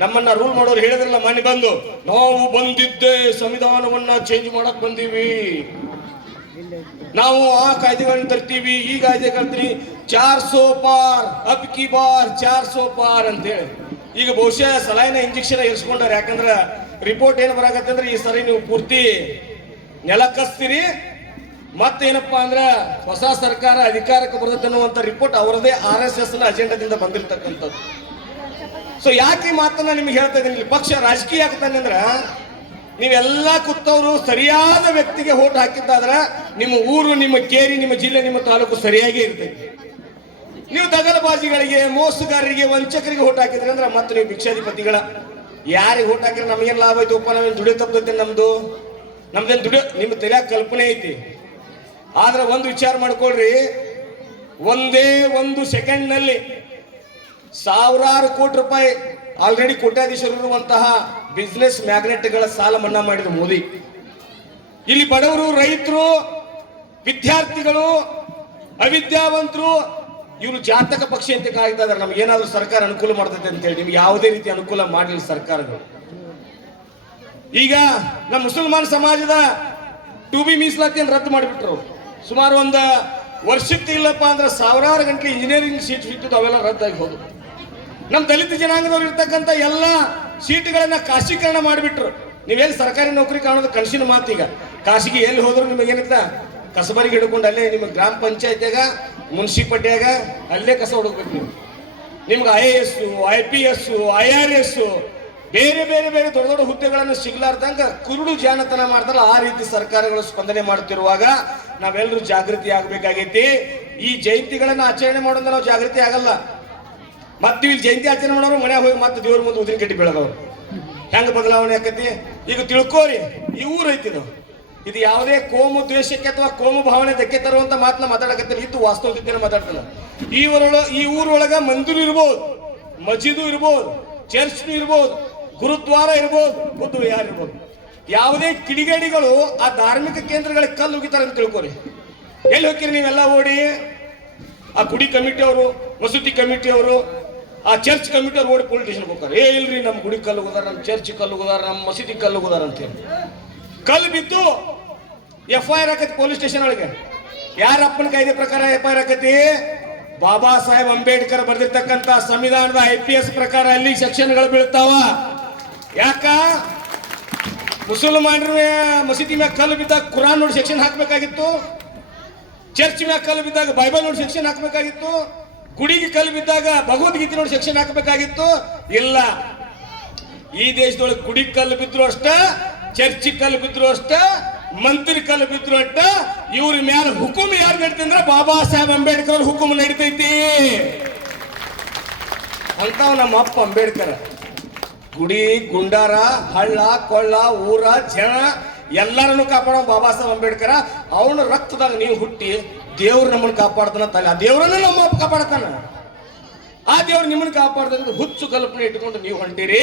ನಮ್ಮನ್ನ ರೂಲ್ ಮಾಡೋರು ಹೇಳಿದ್ರಲ್ಲ ಮನೆ ಬಂದು, ನಾವು ಬಂದಿದ್ದೆ ಸಂವಿಧಾನವನ್ನ ಚೇಂಜ್ ಮಾಡಕ್ ಬಂದೀವಿ, ನಾವು ಆ ಕಾಯ್ದೆಗಳನ್ನ ತರ್ತೀವಿ, ಈ ಕಾಯ್ದೆ ಕಲ್ತೀವಿ, 400 ಪಾರ್ ಅಬ್ ಕಿ ಬಾರ್ 400 ಪಾರ್ ಅಂತೇಳಿ. ಈಗ ಬಹುಶಃ ಸಲೈನ ಇಂಜೆಕ್ಷನ್ ಇರಿಸ್ಕೊಂಡಾರ. ಯಾಕಂದ್ರೆ ರಿಪೋರ್ಟ್ ಏನು ಬರಾಕತ್ತೆ ಅಂದ್ರೆ ಈ ಸರಿ ನೀವು ಪೂರ್ತಿ ನೆಲ ಕಸ್ತೀರಿ, ಮತ್ತೇನಪ್ಪಾ ಅಂದ್ರೆ ಹೊಸ ಸರ್ಕಾರ ಅಧಿಕಾರಕ್ಕೆ ಬರುತ್ತೆ ಅನ್ನುವಂಥ ರಿಪೋರ್ಟ್ ಅವರದೇ RSS ನ ಅಜೆಂಡಾದಿಂದ ಬಂದಿರತಕ್ಕಂಥದ್ದು. ಸೊ ಯಾಕೆ ಈ ಮಾತನ್ನ ನಿಮ್ಗೆ ಹೇಳ್ತಾ ಇದ್ದೀನಿ, ಪಕ್ಷ ರಾಜಕೀಯ ಆಗ್ತಾನೆ ಅಂದ್ರ ನೀವೆಲ್ಲ ಕೂತವರು ಸರಿಯಾದ ವ್ಯಕ್ತಿಗೆ ಓಟ್ ಹಾಕಿದ್ದಾದ್ರೆ ನಿಮ್ಮ ಊರು, ನಿಮ್ಮ ಕೇರಿ, ನಿಮ್ಮ ಜಿಲ್ಲೆ, ನಿಮ್ಮ ತಾಲೂಕು ಸರಿಯಾಗಿ ಇರ್ತೈತಿ. ನೀವು ದಗಲಬಾಜಿಗಳಿಗೆ, ಮೋಸಗಾರರಿಗೆ, ವಂಚಕರಿಗೆ ಓಟ್ ಹಾಕಿದ್ರಿ ಅಂದ್ರೆ ಮತ್ತೆ ನೀವು ಭಿಕ್ಷಾಧಿಪತಿಗಳ. ಯಾರಿಗೆ ಓಟ್ ಹಾಕಿದ್ರೆ ನಮಗೇನು ಲಾಭ ಐತಿ? ಒಪ್ಪ ನಾವೇನು ದುಡಿಯೋ ತಪ್ಪೈತೆ? ನಮ್ದೇನು ದುಡಿಯೋ ನಿಮ್ಮ ತಲೆಯಾಗ ಕಲ್ಪನೆ ಐತಿ. ಆದ್ರೆ ಒಂದು ವಿಚಾರ ಮಾಡ್ಕೊಳ್ರಿ, ಒಂದೇ ಒಂದು ಸೆಕೆಂಡ್ ನಲ್ಲಿ ಸಾವಿರಾರು ಕೋಟಿ ರೂಪಾಯಿ ಆಲ್ರೆಡಿ ಕೋಟ್ಯಾಧೀಶರಿರುವಂತಹ ಬಿಸ್ನೆಸ್ ಮ್ಯಾಗ್ನೆಟ್ಗಳ ಸಾಲ ಮನ್ನಾ ಮಾಡಿದ್ರು ಮೋದಿ. ಇಲ್ಲಿ ಬಡವರು, ರೈತರು, ವಿದ್ಯಾರ್ಥಿಗಳು, ಅವಿದ್ಯಾವಂತರು ಇವರು ಜಾತಕ ಪಕ್ಷಿ ಅಂತ ಕಾಯ್ತಾ ಇದಾರೆ. ನಮ್ಗೆ ಏನಾದ್ರು ಸರ್ಕಾರ ಅನುಕೂಲ ಮಾಡ್ತೈತೆ ಅಂತ ಹೇಳಿ. ನಿಮ್ಗೆ ಯಾವುದೇ ರೀತಿ ಅನುಕೂಲ ಮಾಡಲಿಲ್ಲ ಸರ್ಕಾರಗಳು. ಈಗ ನಮ್ಮ ಮುಸಲ್ಮಾನ್ ಸಮಾಜದ 2B ಮೀಸಲಾತಿಯನ್ನು ರದ್ದು ಮಾಡಿಬಿಟ್ರು. ಸುಮಾರು ಒಂದು ವರ್ಷಕ್ಕೆ ಇಲ್ಲಪ್ಪ ಅಂದ್ರೆ ಸಾವಿರಾರು ಗಂಟೆ ಇಂಜಿನಿಯರಿಂಗ್ ಸೀಟ್ ಸಿಕ್ಕಿದ್ದು, ಅವೆಲ್ಲ ರದ್ದಾಗಿ ಹೋದು. ನಮ್ಮ ದಲಿತ ಜನಾಂಗದವ್ರು ಇರ್ತಕ್ಕಂಥ ಎಲ್ಲ ಸೀಟ್ಗಳನ್ನ ಖಾಸೀಕರಣ ಮಾಡಿಬಿಟ್ರು. ನೀವೆಲ್ಲಿ ಸರ್ಕಾರಿ ನೌಕರಿ ಕಾಣೋದು ಕನಸಿನ ಮಾತೀಗ. ಖಾಸಗಿ ಎಲ್ಲಿ ಹೋದ್ರು ನಿಮಗೇನಿತ್ತ ಕಸಬರಿಗೆ ಹಿಡ್ಕೊಂಡು ಅಲ್ಲೇ ನಿಮಗೆ ಗ್ರಾಮ ಪಂಚಾಯತ್ಯಾಗ ಮುನ್ಸಿಪಾಲ್ಟಿಯಾಗ ಅಲ್ಲೇ ಕಸ ಹುಡುಕ್ಬೇಕು ನೀವು. ನಿಮ್ಗೆ IAS, IPS, IRS ಬೇರೆ ಬೇರೆ ಬೇರೆ ದೊಡ್ಡ ದೊಡ್ಡ ಹುದ್ದೆಗಳನ್ನು ಸಿಗ್ಲಾರ್ದಂಗ ಕುರುಡು ಜಾನತನ ಮಾಡ್ತಾರಲ್ಲ, ಆ ರೀತಿ ಸರ್ಕಾರಗಳು ಸ್ಪಂದನೆ ಮಾಡುತ್ತಿರುವಾಗ ನಾವೆಲ್ಲರೂ ಜಾಗೃತಿ ಆಗ್ಬೇಕಾಗೈತಿ. ಈ ಜಯಂತಿಗಳನ್ನ ಆಚರಣೆ ಮಾಡೋದ್ರ ನಾವು ಜಾಗೃತಿ ಆಗಲ್ಲ. ಮತ್ತೆ ಇಲ್ಲಿ ಜಯಂತಿ ಆಚರಣೆ ಮಾಡೋರು ಮನ್ಯಾಗ ಹೋಗಿ ಮತ್ತೆ ದೇವ್ರ ಮುಂದೆ ಉದಿನ ಕಟ್ಟಿ ಬೆಳಗವ್ರು. ಹೆಂಗ ಬದಲಾವಣೆ ಆಕತಿ ಈಗ ತಿಳ್ಕೋರಿ. ಈ ಊರು ಐತಿದು, ಇದು ಯಾವುದೇ ಕೋಮು ದ್ವೇಷಕ್ಕೆ ಅಥವಾ ಕೋಮು ಭಾವನೆ ಧಕ್ಕೆ ತರುವಂತ ಮಾತನ್ನ ಮಾತಾಡಕತ್ತೀನಿ. ಇದು ವಾಸ್ತವತೆಯನ್ನು ಮಾತಾಡ್ತಾನೆ. ಈ ಊರೊಳಗ ಮಂದಿರ ಇರ್ಬೋದು, ಮಸೀದು ಇರ್ಬೋದು, ಚರ್ಚ್ ಇರ್ಬೋದು, ಗುರುದ್ವಾರ ಇರ್ಬೋದು, ಬುದ್ಧ ವಿಹಾರ ಇರ್ಬೋದು. ಯಾವುದೇ ಕಿಡಿಗೇಡಿಗಳು ಆ ಧಾರ್ಮಿಕ ಕೇಂದ್ರಗಳಿಗೆ ಕಲ್ಲು ಹೋಗಿತಾರೆ ಅಂತ ತಿಳ್ಕೋರಿ. ಎಲ್ಲಿ ಹೋಗ್ತೀರಿ ನೀವೆಲ್ಲ ಓಡಿ? ಆ ಗುಡಿ ಕಮಿಟಿ ಅವರು, ಮಸೂತಿ ಕಮಿಟಿ ಅವರು, ಆ ಚರ್ಚ್ ಕಮಿಟಿ ಅವ್ರು ಓಡಿ ಪೊಲೀಸ್ ಸ್ಟೇಷನ್ಗೆ ಹೋಗ್ತಾರೆ. ಇಲ್ರಿ ನಮ್ಮ ಗುಡಿ ಕಲ್ಲು ಹೋದಾರ, ನಮ್ಮ ಚರ್ಚ್ ಕಲ್ಲು ಹೋದಾರ, ನಮ್ಮ ಮಸೀದಿ ಕಲ್ಲು ಹೋದಾರ ಅಂತೇಳಿ ಕಲ್ಲು ಬಿದ್ದು FIR ಹಾಕತಿ ಪೊಲೀಸ್ ಸ್ಟೇಷನ್ ಒಳಗೆ. ಯಾರ ಅಪ್ಪನ ಕಾಯ್ದೆ ಪ್ರಕಾರ FIR ಹಾಕತಿ? ಬಾಬಾ ಸಾಹೇಬ್ ಅಂಬೇಡ್ಕರ್ ಬರೆದಿರ್ತಕ್ಕಂಥ ಸಂವಿಧಾನದ IPS ಪ್ರಕಾರ ಅಲ್ಲಿ ಸೆಕ್ಷನ್ಗಳು ಬೀಳ್ತಾವ. ಯಾಕ? ಮುಸಲ್ಮಾನರ ಮಸೀದಿ ಮ್ಯಾಗ ಕಲ್ಲು ಬಿದ್ದಾಗ ಕುರಾನ್ ನೋಡಿ ಸೆಕ್ಷನ್ ಹಾಕ್ಬೇಕಾಗಿತ್ತು, ಚರ್ಚ್ ಮ್ಯಾಗ ಕಲ್ಲು ಬಿದ್ದಾಗ ಬೈಬಲ್ ನೋಡಿ ಸೆಕ್ಷನ್ ಹಾಕ್ಬೇಕಾಗಿತ್ತು, ಗುಡಿಗೆ ಕಲ್ಲು ಬಿದ್ದಾಗ ಭಗವದ್ಗೀತೆ ನೋಡಿ ಸೆಕ್ಷನ್ ಹಾಕಬೇಕಾಗಿತ್ತು. ಇಲ್ಲ, ಈ ದೇಶದೊಳಗೆ ಗುಡಿ ಕಲ್ಲು ಬಿದ್ರು ಅಷ್ಟ, ಚರ್ಚ್ ಕಲ್ಲು ಬಿದ್ರು ಅಷ್ಟ, ಮಂತ್ರಿ ಕಲ್ಲು ಬಿದ್ರು ಅಷ್ಟ. ಇವ್ರ ಮ್ಯಾಲ ಹುಕುಮ್ ಯಾರು ನಡೀತಿ ಅಂದ್ರೆ ಬಾಬಾ ಸಾಹೇಬ್ ಅಂಬೇಡ್ಕರ್ ಅವ್ರ ಹುಕುಮ್ ನಡೀತೈತಿ ಅಂತಾವ್ ನಮ್ಮ ಅಪ್ಪ ಅಂಬೇಡ್ಕರ್. ಗುಡಿ, ಗುಂಡಾರ, ಹಳ್ಳ ಕೊಳ್ಳ, ಊರ ಜನ ಎಲ್ಲರನ್ನು ಕಾಪಾಡೋ ಬಾಬಾ ಸಾಹೇಬ್ ಅಂಬೇಡ್ಕರ್. ಅವನ ರಕ್ತದಾಗ ನೀವು ಹುಟ್ಟಿ ದೇವ್ರು ನಮ್ಮನ್ನು ಕಾಪಾಡ್ತಾನ. ಆ ದೇವ್ರನ್ನ ನಮ್ಮ ಅಪ್ಪ ಕಾಪಾಡ್ತಾನ. ಆ ದೇವ್ರು ನಿಮ್ಮನ್ನು ಕಾಪಾಡ್ದಂದ್ರೆ ಹುಚ್ಚು ಕಲ್ಪನೆ ಇಟ್ಕೊಂಡು ನೀವು ಹೊಂಟಿರಿ.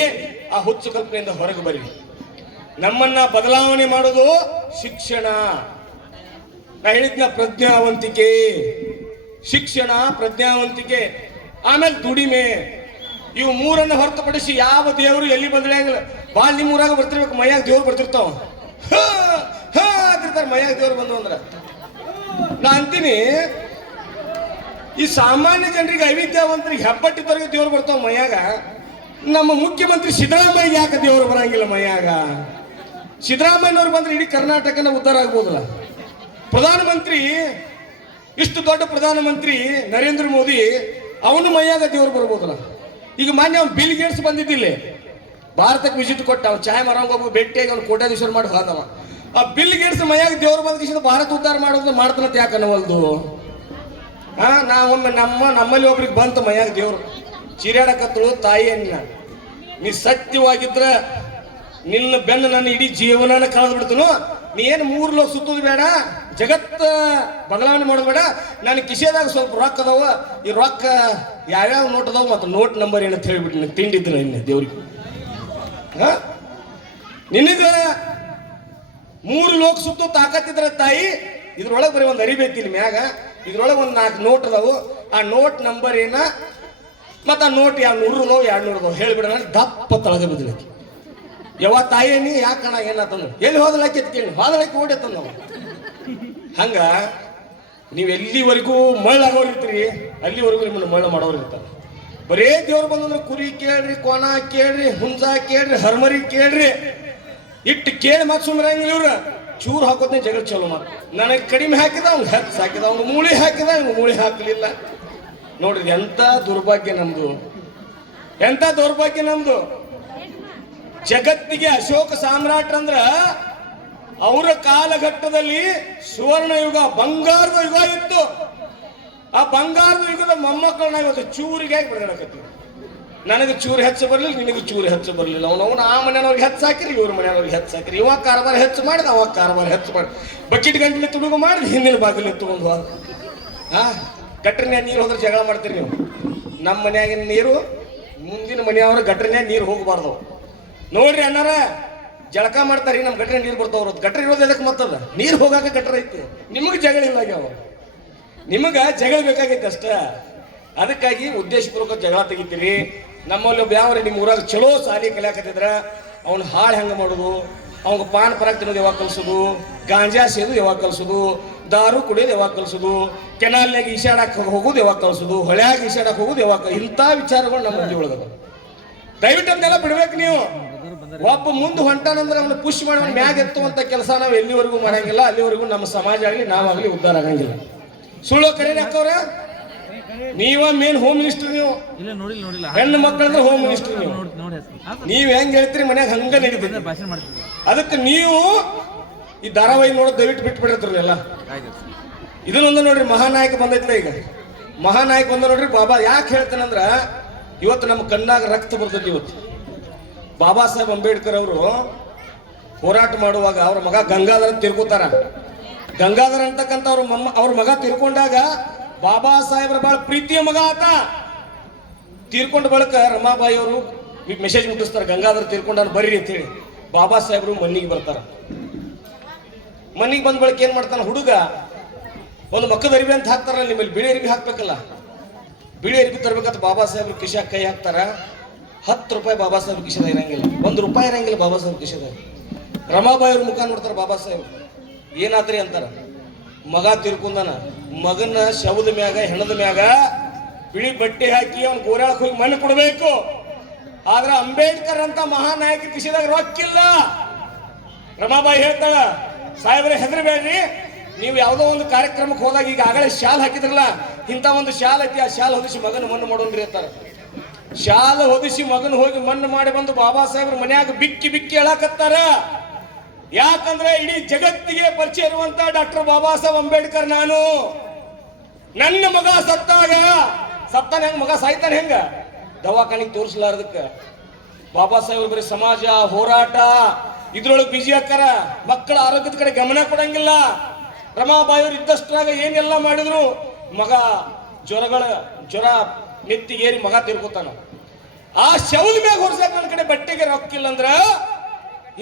ಆ ಹುಚ್ಚು ಕಲ್ಪನೆಯಿಂದ ಹೊರಗೆ ಬರ್ರಿ. ನಮ್ಮನ್ನ ಬದಲಾವಣೆ ಮಾಡೋದು ಶಿಕ್ಷಣ. ನಾ ಹೇಳಿದ್ನ ಪ್ರಜ್ಞಾವಂತಿಕೆ, ಶಿಕ್ಷಣ, ಪ್ರಜ್ಞಾವಂತಿಕೆ, ಆಮೇಲೆ ದುಡಿಮೆ. ಇವು ಮೂರನ್ನು ಹೊರತುಪಡಿಸಿ ಯಾವ ದೇವರು ಎಲ್ಲಿ ಬದಲಾಗಿಲ್ಲ. ಬಾಳ್ ನಿಮ್ಮೂರಾಗ ಬರ್ತಿರ್ಬೇಕು, ಮೈಯಾಗ ದೇವ್ರು ಬರ್ತಿರ್ತಾವ. ಅಂತಿರ್ತಾರೆ ಮೈಯಾಗ ದೇವ್ರು ಬಂದು ಅಂದ್ರ. ನಾ ಅಂತೀನಿ, ಈ ಸಾಮಾನ್ಯ ಜನರಿಗೆ ಅವಿದ್ಯಾವಂತರಿಗೆ ಹೆಬ್ಬಟ್ಟಿದ್ದವ್ರಿಗೆ ದೇವ್ರು ಬರ್ತಾವ ಮೈಯಾಗ. ನಮ್ಮ ಮುಖ್ಯಮಂತ್ರಿ ಸಿದ್ದರಾಮಯ್ಯ ಯಾಕೆ ದೇವರು ಬರಂಗಿಲ್ಲ ಮೈಯಾಗ? ಸಿದ್ದರಾಮಯ್ಯನವ್ರು ಬಂದ್ರೆ ಇಡೀ ಕರ್ನಾಟಕನ ಉದ್ಧಾರ ಆಗ್ಬೋದಲ್ಲ. ಪ್ರಧಾನಮಂತ್ರಿ, ಇಷ್ಟು ದೊಡ್ಡ ಪ್ರಧಾನಮಂತ್ರಿ ನರೇಂದ್ರ ಮೋದಿ, ಅವನು ಮೈಯಾಗ ದೇವ್ರು ಬರ್ಬೋದಲ್ಲ. ಈಗ ಮಾನ್ಯ ಅವ್ನು ಬಿಲ್ ಗೇಟ್ಸ್ ಬಂದಿದ್ದಿಲ್ಲ, ಭಾರತಕ್ಕೆ ವಿಸಿಟ್ ಕೊಟ್ಟ. ಅವ್ನು ಚಾಯ್ ಮರಂಗ ಒಬ್ಬ ಭೇಟಿಯಾಗಿ ಅವ್ನು ಕೋಟ್ಯಾಧೀಶ್ವರ ಮಾಡಿ ಹೋದವ. ಆ ಬಿಲ್ ಗೇಟ್ಸ್ ಮೈಯಾಗ ದೇವ್ರು ಬಂದ ಭಾರತ ಉದ್ಧಾರ ಮಾಡೋದು ಮಾಡ್ತಾನಂತ ಯಾಕೆ ಅನ್ನವಲ್ದು? ನಾವೊಮ್ಮೆ ನಮ್ಮಲ್ಲಿ ಒಬ್ರಿಗೆ ಬಂತು ಮೈಯಾಗ ದೇವ್ರು, ಚಿರಾಡಕತ್ತಳು ತಾಯಿಯನ್ನ, ನೀ ಸತ್ಯವಾಗಿದ್ರ ನಿನ್ನ ಬೆನ್ನ ನನ್ನ ಇಡೀ ಜೀವನ ಕಳೆದು ಬಿಡ್ತನು. ನೀ ಏನು 3 ಲೋಕ ಸುತ್ತೋದು ಬೇಡ, ಜಗತ್ತ ಬದಲಾವಣೆ ಮಾಡೋದು ಬೇಡ. ನಾನು ಕಿಸೆದಾಗ ಸ್ವಲ್ಪ ರೊಕ್ಕ ಅದಾವ, ಈ ರೊಕ್ಕ ಯಾವ್ಯಾವ ನೋಟ್ ಅದಾವ ಮತ್ತು ನೋಟ್ ನಂಬರ್ ಏನಂತ ಹೇಳ್ಬಿಟ್ಟು ತಿಂಡಿದ್ರ ಇನ್ನ ದೇವ್ರಿಗೆ. ನಿನಗ 3 ಲೋಕ ಸುತ್ತೋ ತಾಕತ್ತಿದ್ರ ತಾಯಿ, ಇದ್ರೊಳಗೆ ಬರೀ ಒಂದು ಅರಿಬೇಕಿಲ್ಲ ಮ್ಯಾಗ, ಇದ್ರೊಳಗೆ ಒಂದು 4 ನೋಟ್ ಅದಾವು. ಆ ನೋಟ್ ನಂಬರ್ ಏನ ಮತ್ತು ಆ ನೋಟ್ 100 ಅದಾವ 200 ಅದಾವ ಹೇಳ್ಬಿಡ. ದಪ್ಪ ತಳಗ ಬಿದ್ದಲಕ್ಕಿ. ಯಾವ ತಾಯಿ ನೀ ಯಾಕಣ ಏನಾತಂದು ಎಲ್ಲಿ ಹೋದಲಾಕಿ ಎತ್ಕೇಳಿ ಹೋದಲಾಕಿ ಓಡಿತಂದ ನಾವು. ಹಂಗ ನೀವು ಎಲ್ಲಿವರೆಗೂ ಮಳ್ಳಾಗೋರು ಇರ್ತೀರಿ ಅಲ್ಲಿವರೆಗೂ ನಿಮ್ಮನ್ನು ಮಳ್ಳ ಮಾಡೋರು ಇರ್ತಾರೆ. ಬರೇ ದೇವ್ರು ಬಂದಂದ್ರೆ ಕುರಿ ಕೇಳ್ರಿ, ಕೋಣ ಕೇಳ್ರಿ, ಹುಂಜ ಕೇಳ್ರಿ, ಹರ್ಮರಿ ಕೇಳ್ರಿ, ಇಟ್ಟು ಕೇಳಿ ಮಾತು ಸುಮ್ಮರಂಗಿಲ್ಲ. ಇವ್ರ ಚೂರು ಹಾಕೋದ್ನೇ ಜಗಳ ಚಲೋ ಮಾತು. ನನಗೆ ಕಡಿಮೆ ಹಾಕಿದ ಅವ್ನು ಹೆಚ್ಚು ಹಾಕಿದ, ಅವ್ನು ಮೂಳಿ ಹಾಕಿದ ಇವ್ನು ಮೂಳಿ ಹಾಕಲಿಲ್ಲ. ನೋಡ್ರಿ ಎಂತ ದುರ್ಭಾಗ್ಯ ನಮ್ದು, ಎಂತ ದೌರ್ಭಾಗ್ಯ ನಮ್ದು. ಜಗತ್ತಿಗೆ ಅಶೋಕ ಸಾಮ್ರಾಟ್ರಂದ್ರ ಅವರ ಕಾಲಘಟ್ಟದಲ್ಲಿ ಸುವರ್ಣ ಯುಗ, ಬಂಗಾರದ ಯುಗ ಇತ್ತು. ಆ ಬಂಗಾರದ ಯುಗದ ಮೊಮ್ಮಕ್ಕಳನ್ನ ಇವತ್ತು ಚೂರಿಗೆ ಬಿಡಕತ್ತೀವಿ. ನನಗೆ ಚೂರು ಹೆಚ್ಚು ಬರಲಿಲ್ಲ, ನಿನಗೆ ಚೂರು ಹೆಚ್ಚು ಬರಲಿಲ್ಲ. ಅವನವನು ಆ ಮನೆಯವ್ರಿಗೆ ಹೆಚ್ಚು ಹಾಕಿರಿ, ಇವ್ರ ಮನೆಯವ್ರಿಗೆ ಹೆಚ್ಚು ಹಾಕಿರಿ. ಇವ ಕಾರವಾರ ಹೆಚ್ಚು ಮಾಡಿದ, ಅವ ಕಾರವಾರ ಹೆಚ್ಚು ಮಾಡಿ ಬಕೆಟ್ ಗಂಟಲೆ ತುಡುಗು ಮಾಡಿ ಹಿಂದಿನ ಬಾಗಿಲು ತಗೊಂಡು ಹೋದ. ಗಟ್ರನ್ಯಾಗ ನೀರು ಹೋದ್ರೆ ಜಗಳ ಮಾಡ್ತೀರಿ ನೀವು. ನಮ್ಮ ಮನ್ಯಾಗಿನ ನೀರು ಮುಂದಿನ ಮನೆಯವ್ರ ಗಟ್ರನ್ಯಾಗ ನೀರು ಹೋಗಬಾರ್ದು. ನೋಡ್ರಿ ಅಣ್ಣಾರ, ಜಳಕ ಮಾಡ್ತಾರಿ, ನಮ್ಮ ಗಟ್ರೆ ನೀರು ಬರ್ತಾವ್ರ. ಗಟ್ರ ಇರೋದು ಎದಕ್ಕೆ ಮತ್ತದ ನೀರು ಹೋಗಾಕ ಗಟ್ರ ಐತಿ. ನಿಮಗೆ ಜಗಳ ಇಲ್ಲ ಆಗ್ಯಾವ, ನಿಮಗ ಜಗಳ ಬೇಕಾಗೈತೆ ಅಷ್ಟ. ಅದಕ್ಕಾಗಿ ಉದ್ದೇಶಪೂರ್ವಕ ಜಗಳ ತೆಗಿತೀರಿ. ನಮ್ಮಲ್ಲಿ ಒಬ್ಬ ಯಾವ್ರಿ ನಿಮ್ಮ ಊರಾಗ ಚಲೋ ಸಾಲಿ ಕಲಿಯಾಕತ್ತಿದ್ರ ಅವ್ನು ಹಾಳು ಹೆಂಗೆ ಮಾಡೋದು, ಅವ್ಗೆ ಪಾನ್ ಪರಾಗ್ ತಿನ್ನೋದು ಯಾವಾಗ ಕಲ್ಸೋದು, ಗಾಂಜಾ ಸೇದು ಯಾವಾಗ ಕಲ್ಸೋದು, ದಾರು ಕುಡಿಯೋದು ಯಾವಾಗ ಕಲ್ಸೋದು, ಕೆನಾಲ್ನಾಗ ಈಶಾಡಕ್ಕೆ ಹೋಗೋದು ಯಾವಾಗ ಕಲ್ಸೋದು, ಹೊಳ್ಯಾಗ ಈಶಾಡಕ್ಕೆ ಹೋಗೋದು ಯಾವಾಗ, ಇಂಥ ವಿಚಾರಗಳು ನಮ್ಮ ಮಂದಿ ಒಳಗದ. ದಯವಿಟ್ಟು ಅಂತೆಲ್ಲ ಬಿಡ್ಬೇಕು ನೀವು. ಒಬ್ಬ ಮುಂದೆ ಹೊಂಟಾನಂದ್ರೆ ಅವನು ಪುಷ್ ಮಾಡಿ ಮ್ಯಾಗ ಎತ್ತುವಂತ ಕೆಲಸ ನಾವು ಎಲ್ಲಿವರೆಗೂ ಮಾಡಂಗಿಲ್ಲ, ಅಲ್ಲಿವರೆಗೂ ನಮ್ಮ ಸಮಾಜ ಆಗಲಿ ನಾವಾಗಲಿ ಉದ್ಧಾರ ಆಗಂಗಿಲ್ಲ. ಸುಳ್ಳು ಕರೀರಿ ಅಕ್ಕವ್ರ, ನೀವ ಮೇನ್ ಹೋಮ್ ಮಿನಿಸ್ಟರ್, ನೀವು ಹೆಣ್ಣು ಮಕ್ಕಳಂದ್ರೆ ಹೋಮ್ ಮಿನಿಸ್ಟರ್. ನೀವ್ ಹೆಂಗ್ ಹೇಳ್ತೀರಿ ಮನ್ಯಾಗ ಹಂಗ ನಡೀತದೆ. ಅದಕ್ಕೆ ನೀವು ಈ ಧಾರಾವಾಹಿ ನೋಡೋದು ದಯವಿಟ್ಟು ಬಿಟ್ಬಿಟ್ಟಿರ್ತೀರಿ ಎಲ್ಲ. ಇದನ್ನೊಂದು ನೋಡ್ರಿ, ಮಹಾನಾಯಕ ಬಂದೈತ್ಲ ಈಗ, ಮಹಾನಾಯಕ ಬಂದ ನೋಡ್ರಿ ಬಾಬಾ. ಯಾಕೆ ಹೇಳ್ತಾನಂದ್ರ ಇವತ್ತು ನಮ್ಮ ಕಣ್ಣಾಗ ರಕ್ತ ಬರ್ತೈತಿ. ಇವತ್ತು ಬಾಬಾ ಸಾಹೇಬ್ ಅಂಬೇಡ್ಕರ್ ಅವರು ಹೋರಾಟ ಮಾಡುವಾಗ ಅವ್ರ ಮಗ ಗಂಗಾಧರ ತಿರ್ಕೋತಾರ. ಗಂಗಾಧರ ಅಂತಕ್ಕಂಥ ಅವ್ರ ಮಗ ತಿರ್ಕೊಂಡಾಗ ಬಾಬಾ ಸಾಹೇಬ್ರ ಬಹಳ ಪ್ರೀತಿಯ ಮಗ ಆತ. ತೀರ್ಕೊಂಡ ಬಳಿಕ ರಮಾಬಾಯಿ ಅವರು ಮೆಸೇಜ್ ಮುಟ್ಟಿಸ್ತಾರೆ, ಗಂಗಾಧರ ತೀರ್ಕೊಂಡ ಬರ್ರಿ ಅಂತ ಹೇಳಿ. ಬಾಬಾ ಸಾಹೇಬ್ರು ಮಣ್ಣಿಗೆ ಬರ್ತಾರ. ಮಣ್ಣಿಗೆ ಬಂದ ಬಳಿಕ ಏನ್ ಮಾಡ್ತಾನ ಹುಡುಗ, ಒಂದು ಮಕ್ಕದ ಅರಿವಿ ಅಂತ ಹಾಕ್ತಾರ, ನಿಮ್ಮಲ್ಲಿ ಬಿಳಿ ಅರಿವಿ ಹಾಕ್ಬೇಕಲ್ಲ, ಬಿಳಿ ಅರಿವಿ ತರ್ಬೇಕಂತ ಬಾಬಾ ಸಾಹೇಬ್ರು ಕಿಶಾಗ ಕೈ ಹಾಕ್ತಾರ. 10 ರೂಪಾಯಿ ಬಾಬಾ ಸಾಹೇಬ್ ಕಿಶದ ಇರಂಗಿಲ್ಲ, 1 ರೂಪಾಯಿ ಇರಂಗಿಲ್ಲ ಬಾಬಾ ಸಾಹೇಬ್ ಕಿಶದ. ರಮಾಬಾಯಿ ಅವ್ರ ಮುಖ ನೋಡ್ತಾರ ಬಾಬಾ ಸಾಹೇಬ್, ಏನಾತ್ರಿ ಅಂತಾರ. ಮಗ ತಿರ್ಕೊಂಡನ, ಮಗನ ಶವದ ಮ್ಯಾಗ ಹೆಣದ ಮ್ಯಾಗ ಬಿಳಿ ಬಟ್ಟೆ ಹಾಕಿ ಅವ್ನ ಗೋರಾಳಕ್ಕೆ ಹೋಗಿ ಮಣ್ಣು ಕೊಡ್ಬೇಕು. ಆದ್ರ ಅಂಬೇಡ್ಕರ್ ಅಂತ ಮಹಾನಾಯಕ ಕಿಶದಾಗ ರೊಕ್ಕಿಲ್ಲ. ರಮಾಬಾಯಿ ಹೇಳ್ತಾಳ, ಸಾಹೇಬ್ರೆ ಹೆದರ್ಬೇಡ್ರಿ, ನೀವು ಯಾವುದೋ ಒಂದು ಕಾರ್ಯಕ್ರಮಕ್ಕೆ ಹೋದಾಗ ಈಗ ಆಗಲೇ ಶಾಲ್ ಹಾಕಿದ್ರಲ್ಲ, ಇಂಥ ಒಂದು ಶಾಲ್ ಐತಿ, ಆ ಶಾಲ್ ಹೊದಿಸಿ ಮಗನ ಮಣ್ಣು ಮಾಡೋನ್ರಿ ಅಂತಾರ. ಶಾಲ ಹೊದಿಸಿ ಮಗನ ಹೋಗಿ ಮಣ್ಣು ಮಾಡಿ ಬಂದು ಬಾಬಾ ಸಾಹೇಬ್ರ ಮನ್ಯಾಗ ಬಿಕ್ಕಿ ಬಿಕ್ಕಿ ಹೇಳಕತ್ತಾರ. ಯಾಕಂದ್ರೆ ಇಡೀ ಜಗತ್ತಿಗೆ ಪರಿಚಯ ಇರುವಂತ ಡಾಕ್ಟರ್ ಬಾಬಾ ಸಾಹೇಬ್ ಅಂಬೇಡ್ಕರ್ ನಾನು. ನನ್ನ ಮಗ ಸತ್ತಾನ ಹೆಂಗ, ಮಗ ಸಾಯ್ತಾನೆ ಹೆಂಗ, ದವಾಖಾನಿಗೆ ತೋರಿಸಲಾರದಕ್ಕ. ಬಾಬಾ ಸಾಹೇಬ್ ಬರೀ ಸಮಾಜ ಹೋರಾಟ ಇದ್ರೊಳಗೆ ಬಿಜಿ ಹಾಕಾರ, ಮಕ್ಕಳ ಆರೋಗ್ಯದ ಕಡೆ ಗಮನ ಕೊಡಂಗಿಲ್ಲ. ರಮಾಬಾಯಿ ಅವರು ಇದ್ದಷ್ಟಾಗ ಏನೆಲ್ಲ ಮಾಡಿದ್ರು, ಮಗ ಜ್ವರ ನೆತ್ತಿಗೇರಿ ಮಗ ತಿರ್ಕೋತಾನ. ಆ ಶವದ ಮ್ಯಾಗ ಹೊರಸಾಕ ನನ್ನ ಕಡೆ ಬಟ್ಟೆಗೆ ರೊಕ್ಕಿಲ್ಲ ಅಂದ್ರ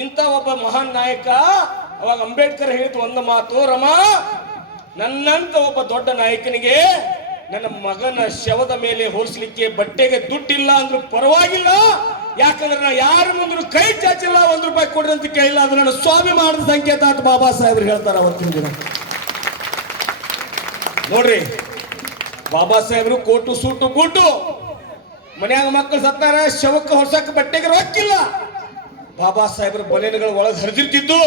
ಇಂಥ ಒಬ್ಬ ಮಹಾನ್ ನಾಯಕ. ಅವಾಗ ಅಂಬೇಡ್ಕರ್ ಹೇಳಿದ ಒಂದು ಮಾತು, ರಮಾ, ನನ್ನಂತ ಒಬ್ಬ ದೊಡ್ಡ ನಾಯಕನಿಗೆ ನನ್ನ ಮಗನ ಶವದ ಮೇಲೆ ಹೋರಿಸಲಿಕ್ಕೆ ಬಟ್ಟೆಗೆ ದುಡ್ಡಿಲ್ಲ ಅಂದ್ರೂ ಪರವಾಗಿಲ್ಲ, ಯಾಕಂದ್ರೆ ನಾ ಯಾರ ಮುಂದೆ ಕೈ ಚಾಚಿಲ್ಲ, 1 ರೂಪಾಯಿ ಕೊಡ್ರಿ ಅಂತ ಕೇಳಿಲ್ಲ, ಅದು ನನ್ನ ಸ್ವಾಭಿಮಾನದ ಸಂಕೇತ ಅಂತ ಬಾಬಾ ಸಾಹೇಬ್ರು ಹೇಳ್ತಾರ ಅವತ್ತಿನ ದಿನ. ನೋಡ್ರಿ, ಬಾಬಾ ಸಾಹೇಬ್ರು ಕೋಟು ಸೂಟು ಬೂಟು, ಮನ್ಯಾಗ ಮಕ್ಕಳು ಸತ್ತಾರ, ಶವಕ್ಕೆ ಹೊರಸಕ್ಕೆ ಬಟ್ಟೆಗೆ ರೊಕ್ಕಿಲ್ಲ. ಬಾಬಾ ಸಾಹೇಬ್ರ ಬನೇನುಗಳು ಒಳಗೆ ಹರಿದಿರ್ತಿದ್ದು.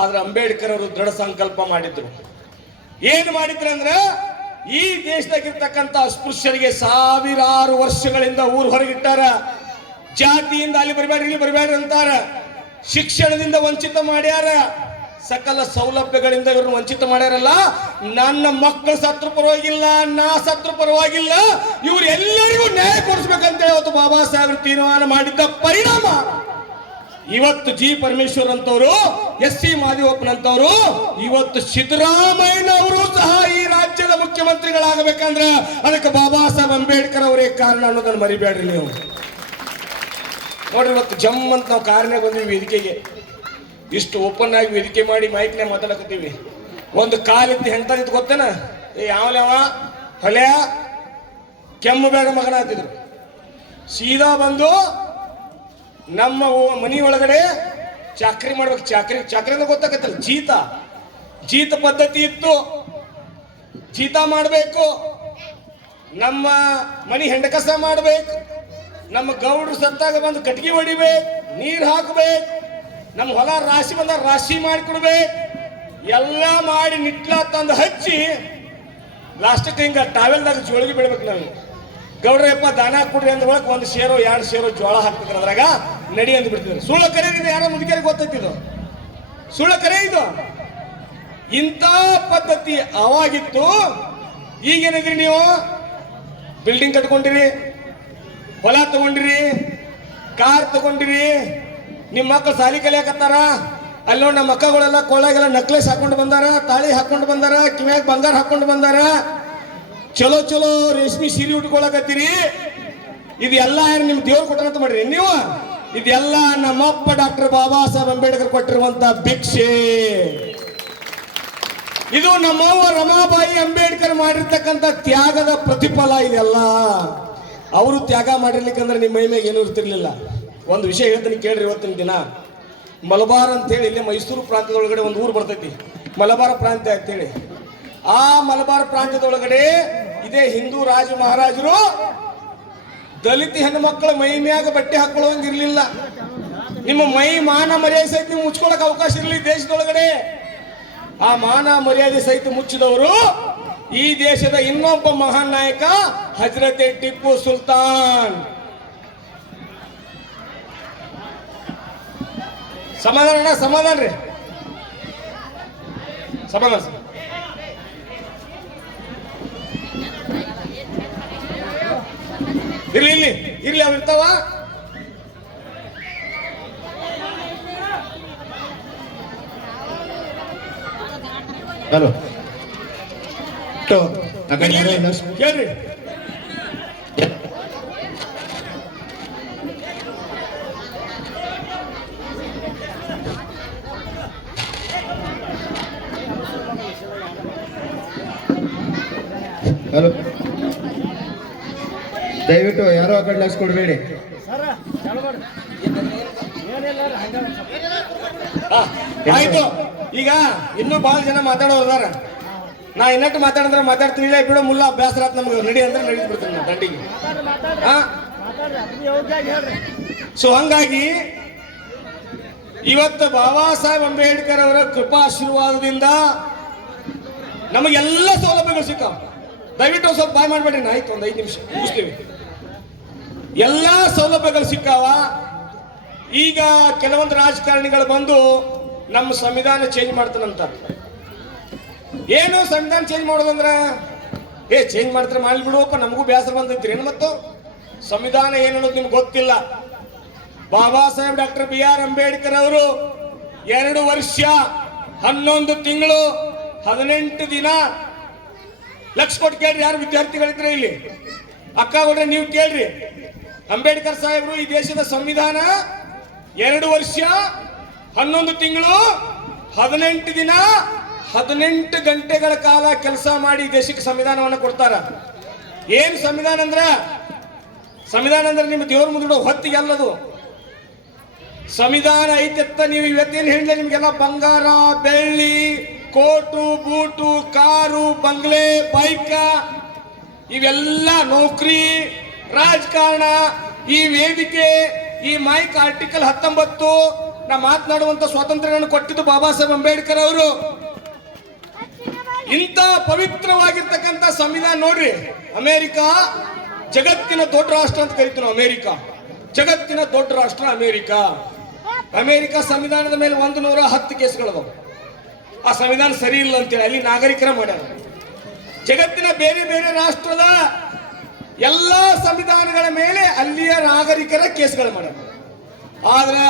ಆದ್ರೆ ಅಂಬೇಡ್ಕರ್ ಅವರು ದೃಢ ಸಂಕಲ್ಪ ಮಾಡಿದ್ರು. ಏನ್ ಮಾಡಿದ್ರು ಅಂದ್ರ, ಈ ದೇಶದಾಗಿರ್ತಕ್ಕಂಥ ಅಸ್ಪೃಶ್ಯರಿಗೆ ಸಾವಿರಾರು ವರ್ಷಗಳಿಂದ ಊರು ಹೊರಗಿಟ್ಟಾರ. ಜಾತಿಯಿಂದ ಅಲ್ಲಿ ಬರಬೇಡ್ರಿ ಇಲ್ಲಿ ಬರಬೇಡ್ರಿ ಅಂತಾರ. ಶಿಕ್ಷಣದಿಂದ ವಂಚಿತ ಮಾಡ್ಯಾರ. ಸಕಲ ಸೌಲಭ್ಯಗಳಿಂದ ಇವ್ರನ್ನ ವಂಚಿತ ಮಾಡ್ಯಾರಲ್ಲ. ನನ್ನ ಮಕ್ಕಳು ಸತ್ರು ಪರವಾಗಿಲ್ಲ, ನಾ ಸತ್ರು ಪರವಾಗಿಲ್ಲ, ಇವ್ರು ಎಲ್ಲರಿಗೂ ನ್ಯಾಯ ಕೊಡಿಸ್ಬೇಕಂತೇಳಿ ಅವತ್ತು ಬಾಬಾ ಸಾಹೇಬ್ ತೀರ್ಮಾನ ಮಾಡಿದ್ದ ಪರಿಣಾಮ ಇವತ್ತು ಜಿ ಪರಮೇಶ್ವರ್ ಅಂತವರು, ಎಸ್.ಸಿ. ಮಾದೇವಪ್ಪನಂತವರು, ಇವತ್ತು ಸಿದ್ದರಾಮಯ್ಯನವರು ಸಹ ಈ ರಾಜ್ಯದ ಮುಖ್ಯಮಂತ್ರಿಗಳಾಗಬೇಕಂದ್ರೆ ಅದಕ್ಕೆ ಬಾಬಾ ಸಾಹೇಬ್ ಅಂಬೇಡ್ಕರ್ ಅವರೇ ಕಾರಣ ಅನ್ನೋದನ್ನು ಮರಿಬೇಡ್ರಿ ನೀವು. ನೋಡ್ರಿ, ಇವತ್ತು ಜಮ್ ಅಂತ ನಾವು ಕಾರಣ ಬಂದ್ವಿ ವೇದಿಕೆಗೆ, ಇಷ್ಟು ಓಪನ್ ಆಗಿ ವೇದಿಕೆ ಮಾಡಿ ಮೈಕ್ನಾಗ ಮಾತಾಡಕತ್ತೀವಿ. ಒಂದು ಕಾಲಿದ್ದು ಹೆಂಟದಿತ್ತು ಗೊತ್ತೇನ, ಯಾವಲ್ಯಾವ ಹೊಲೆ ಕೆಮ್ಮು ಬೇಡ ಮಗನ ಅಂತಿದ್ರು. ಸೀದಾ ಬಂದು ನಮ್ಮ ಮನಿ ಒಳಗಡೆ ಚಾಕ್ರಿ ಮಾಡ್ಬೇಕು. ಚಾಕ್ರಿ ಅಂದ್ರೆ ಗೊತ್ತಾಗತ್ತಲ್ಲ, ಜೀತ ಪದ್ಧತಿ ಇತ್ತು. ಜೀತ ಮಾಡಬೇಕು, ನಮ್ಮ ಮನಿ ಹೆಂಡಕಸ ಮಾಡ್ಬೇಕು, ನಮ್ಮ ಗೌಡ್ರು ಸತ್ತಾಗ ಬಂದು ಕಟ್ಗಿ ಹೊಡಿಬೇಕು, ನೀರು ಹಾಕ್ಬೇಕು, ನಮ್ಮ ಹೊಲ ರಾಶಿ ಬಂದ ರಾಶಿ ಮಾಡಿಕೊಡ್ಬೇಕು. ಎಲ್ಲ ಮಾಡಿ ನಿಟ್ಲ ತಂದು ಹಚ್ಚಿ ಲಾಸ್ಟಕ್ಕೆ ಹಿಂಗ ಟಾವೆಲ್ದಾಗ ಜೋಳಿಗೆ ಬಿಡ್ಬೇಕು. ನಾವು ಗೌಡ್ರಪ್ಪ ದಾನ ಕೊಡ್ರಿ ಅಂದ ಒಳಗೆ 1 ಸೇರೋ 2 ಸೇರೋ ಜೋಳ ಹಾಕ್ತಿದ್ರು, ಅದ್ರಾಗ ನಡಿ ಅಂದ್ ಬಿಡ್ತಿದ್ರು. ಸುಳ್ಳ ಕರೆ ಇದೆ, ಯಾರೋ ಮುದುಕರಿಗೆ ಗೊತ್ತೈತಿದು, ಸುಳ್ಳ ಕರೆ ಇದು. ಇಂಥ ಪದ್ಧತಿ ಅವಾಗಿತ್ತು. ಈಗೇನಿದ್ರಿ ನೀವು, ಬಿಲ್ಡಿಂಗ್ ಕಟ್ಕೊಂಡಿರಿ, ಹೊಲ ತಗೊಂಡಿರಿ, ಕಾರ್ ತಗೊಂಡಿರಿ, ನಿಮ್ಮ ಮಕ್ಕಳು ಸಾಲಿ ಕಲಿಯಾಕತ್ತಾರ. ಅಲ್ಲಿ ನೋಡಿ ನಮ್ಮ ಮಕ್ಕಳೆಲ್ಲ ಕೊಳ್ಳಾಗೆಲ್ಲ ನಕ್ಲೆಸ್ ಹಾಕೊಂಡು ಬಂದಾರ, ತಾಳಿ ಹಾಕೊಂಡು ಬಂದಾರ, ಕಿವ್ಯಾಗ ಬಂಗಾರ ಹಾಕೊಂಡು ಬಂದಾರ, ಚಲೋ ಚಲೋ ರೇಷ್ಮೆ ಸೀರೆ ಉಟ್ಕೊಳಕತ್ತೀರಿ. ಇದೆಲ್ಲ ನಿಮ್ ದೇವ್ರು ಕೊಟ್ಟಂತ ಮಾಡ್ರಿ ನೀವು. ಇದೆಲ್ಲ ನಮ್ಮಪ್ಪ ಡಾಕ್ಟರ್ ಬಾಬಾ ಸಾಹೇಬ್ ಅಂಬೇಡ್ಕರ್ ಕೊಟ್ಟಿರುವಂತ ಭಿಕ್ಷೆ. ಇದು ನಮ್ಮವ್ವ ರಮಾಬಾಯಿ ಅಂಬೇಡ್ಕರ್ ಮಾಡಿರ್ತಕ್ಕಂಥ ತ್ಯಾಗದ ಪ್ರತಿಫಲ. ಇದೆಲ್ಲ ಅವರು ತ್ಯಾಗ ಮಾಡಿರ್ಲಿಕ್ಕಂದ್ರೆ ನಿಮ್ಮ ಮೈ ಮೇಲೆ ಏನೂ ಇರ್ತಿರ್ಲಿಲ್ಲ. ಒಂದು ವಿಷಯ ಹೇಳ್ತೀನಿ ಕೇಳ್ರಿ. ಇವತ್ತಿನ ದಿನ ಮಲಬಾರ್ ಅಂತೇಳಿ ಇಲ್ಲಿ ಮೈಸೂರು ಪ್ರಾಂತ್ಯದೊಳಗಡೆ ಒಂದು ಊರು ಬರ್ತೈತಿ, ಮಲಬಾರ ಪ್ರಾಂತ್ಯ ಅಂತೇಳಿ. ಆ ಮಲಬಾರ್ ಪ್ರಾಂತ್ಯದೊಳಗಡೆ ಇದೇ ಹಿಂದೂ ರಾಜ ಮಹಾರಾಜರು ದಲಿತ ಹೆಣ್ಣು ಮಕ್ಕಳ ಮೈ ಮ್ಯಾಗ ಬಟ್ಟೆ ಹಾಕೊಳ್ಳೋಂಗಿರ್ಲಿಲ್ಲ. ನಿಮ್ಮ ಮೈ ಮಾನ ಮರ್ಯಾದೆ ಸಹಿತ ನೀವು ಮುಚ್ಕೊಳಕ್ ಅವಕಾಶ ಇರಲಿ ದೇಶದೊಳಗಡೆ. ಆ ಮಾನ ಮರ್ಯಾದೆ ಸಹಿತ ಮುಚ್ಚಿದವರು ಈ ದೇಶದ ಇನ್ನೊಬ್ಬ ಮಹಾನ್ ನಾಯಕ ಹಜರತೆ ಟಿಪ್ಪು ಸುಲ್ತಾನ್. ಸಮಾಧಾನ ಸಮಾಧಾನ ರೀ, ಸಮಾಧಾನ. ಇರ್ಲಿ ಇಲ್ಲಿ ಇರ್ಲಿ, ಅವ್ ಇರ್ತಾವ. ಹಲೋ ಕೇಳ್ರಿ. ಹಲೋ, ದಯವಿಟ್ಟು ಯಾರು ಆ ಕಡೆ ಲಕ್ಷ ಕೊಡಬೇಡಿ. ಆಯ್ತು, ಈಗ ಇನ್ನೂ ಬಹಳ ಜನ ಮಾತಾಡೋದಾರ. ನಾ ಇನ್ನಟ್ಟು ಮಾತಾಡಿದ್ರೆ ಮಾತಾಡ್ತೀನಿ, ಇಲ್ಲ ಬಿಡೋ ಮುಲ್ಲ ಅಭ್ಯಾಸ ಆತ್ ನಮ್ಗೆ ನಡಿ ಅಂದ್ರೆ ನಡೀತಿ ಬಿಡ್ತೀನಿ ನಾ ದಂಡಿಗೆ. ಸೊ ಹಂಗಾಗಿ ಇವತ್ತು ಬಾಬಾ ಸಾಹೇಬ್ ಅಂಬೇಡ್ಕರ್ ಅವರ ಕೃಪಾ ಆಶೀರ್ವಾದದಿಂದ ನಮಗೆಲ್ಲ ಸೌಲಭ್ಯಗಳು ಸಿಕ್ಕಾವ. ದಯವಿಟ್ಟು ಸ್ವಲ್ಪ ಬಾಯ್ ಮಾಡ್ಬೇಡ್ರಿ, ಆಯ್ತು ಒಂದು 5 ನಿಮಿಷ ಮುಗಿಸ್ತೀವಿ. ಎಲ್ಲಾ ಸೌಲಭ್ಯಗಳು ಸಿಕ್ಕಾವ. ಈಗ ಕೆಲವೊಂದು ರಾಜಕಾರಣಿಗಳು ಬಂದು ನಮ್ಮ ಸಂವಿಧಾನ ಚೇಂಜ್ ಮಾಡ್ತಾನಂತ. ಏನು ಸಂವಿಧಾನ ಚೇಂಜ್ ಮಾಡೋದಂದ್ರ ಚೇಂಜ್ ಮಾಡ್ತಾರೆ ಮಾಡ್ಲಿ ಬಿಡುವಪ್ಪ, ನಮಗೂ ಬೇಸರ ಬಂದೈತ್ರಿ ಏನು. ಮತ್ತು ಸಂವಿಧಾನ ಏನು ಅನ್ನೋದು ನಿಮ್ಗೆ ಗೊತ್ತಿಲ್ಲ. ಬಾಬಾ ಸಾಹೇಬ್ ಡಾಕ್ಟರ್ BR ಅಂಬೇಡ್ಕರ್ ಅವರು 2 ವರ್ಷ 11 ತಿಂಗಳು 18 ದಿನ ಲಕ್ಷ ಕೊಟ್ಟು ಕೇಳ್ರಿ. ಯಾರು ವಿದ್ಯಾರ್ಥಿಗಳಿದ್ರೆ ಇಲ್ಲಿ ಅಕ್ಕ ಕೊಡ್ರೆ ನೀವು ಕೇಳ್ರಿ. ಅಂಬೇಡ್ಕರ್ ಸಾಹೇಬರು ಈ ದೇಶದ ಸಂವಿಧಾನ 2 ವರ್ಷ 11 ತಿಂಗಳು 18 ದಿನ 18 ಗಂಟೆಗಳ ಕಾಲ ಕೆಲಸ ಮಾಡಿ ದೇಶಕ್ಕೆ ಸಂವಿಧಾನವನ್ನು ಕೊಡ್ತಾರ. ಏನ್ ಸಂವಿಧಾನ ಅಂದ್ರೆ ನಿಮ್ಮ ದೇವ್ರ ಮುಂದೆ ಹೊತ್ತಿಗೆ ಅಲ್ಲದು. ಸಂವಿಧಾನ ಐತೆತ್ತ ನೀವು ಇವತ್ತೇನು ಹೇಳಿದ್ರೆ ನಿಮ್ಗೆಲ್ಲ ಬಂಗಾರ ಬೆಳ್ಳಿ ಕೋಟು ಬೂಟು ಕಾರು ಬಂಗ್ಲೆ ಬೈಕ ಇವೆಲ್ಲ ನೌಕರಿ ರಾಜಕಾರಣ ಈ ವೇದಿಕೆ ಈ ಮೈಕ್ ಆರ್ಟಿಕಲ್ 19 ನಾ ಮಾತನಾಡುವಂತ ಸ್ವಾತಂತ್ರ್ಯವನ್ನು ಕೊಟ್ಟಿದ್ದು ಬಾಬಾ ಸಾಹೇಬ್ ಅಂಬೇಡ್ಕರ್ ಅವರು. ಇಂಥ ಪವಿತ್ರವಾಗಿರ್ತಕ್ಕಂಥ ಸಂವಿಧಾನ ನೋಡ್ರಿ. ಅಮೆರಿಕಾ ಜಗತ್ತಿನ ದೊಡ್ಡ ರಾಷ್ಟ್ರ ಅಂತ ಕರಿತೀವಿ ನಾವು. ಅಮೆರಿಕಾ ಜಗತ್ತಿನ ದೊಡ್ಡ ರಾಷ್ಟ್ರ ಅಮೆರಿಕಾ ಸಂವಿಧಾನದ ಮೇಲೆ 110 ಕೇಸ್ಗಳದಾವ. ಆ ಸಂವಿಧಾನ ಸರಿ ಇಲ್ಲ ಅಂತೇಳಿ ಅಲ್ಲಿ ನಾಗರಿಕರ ಮಾಡ್ಯಾರ. ಜಗತ್ತಿನ ಬೇರೆ ಬೇರೆ ರಾಷ್ಟ್ರದ ಎಲ್ಲ ಸಂವಿಧಾನಗಳ ಮೇಲೆ ಅಲ್ಲಿಯ ನಾಗರಿಕರ ಕೇಸ್ಗಳು ಮಾಡ್ಯಾರ. ಆದ್ರೆ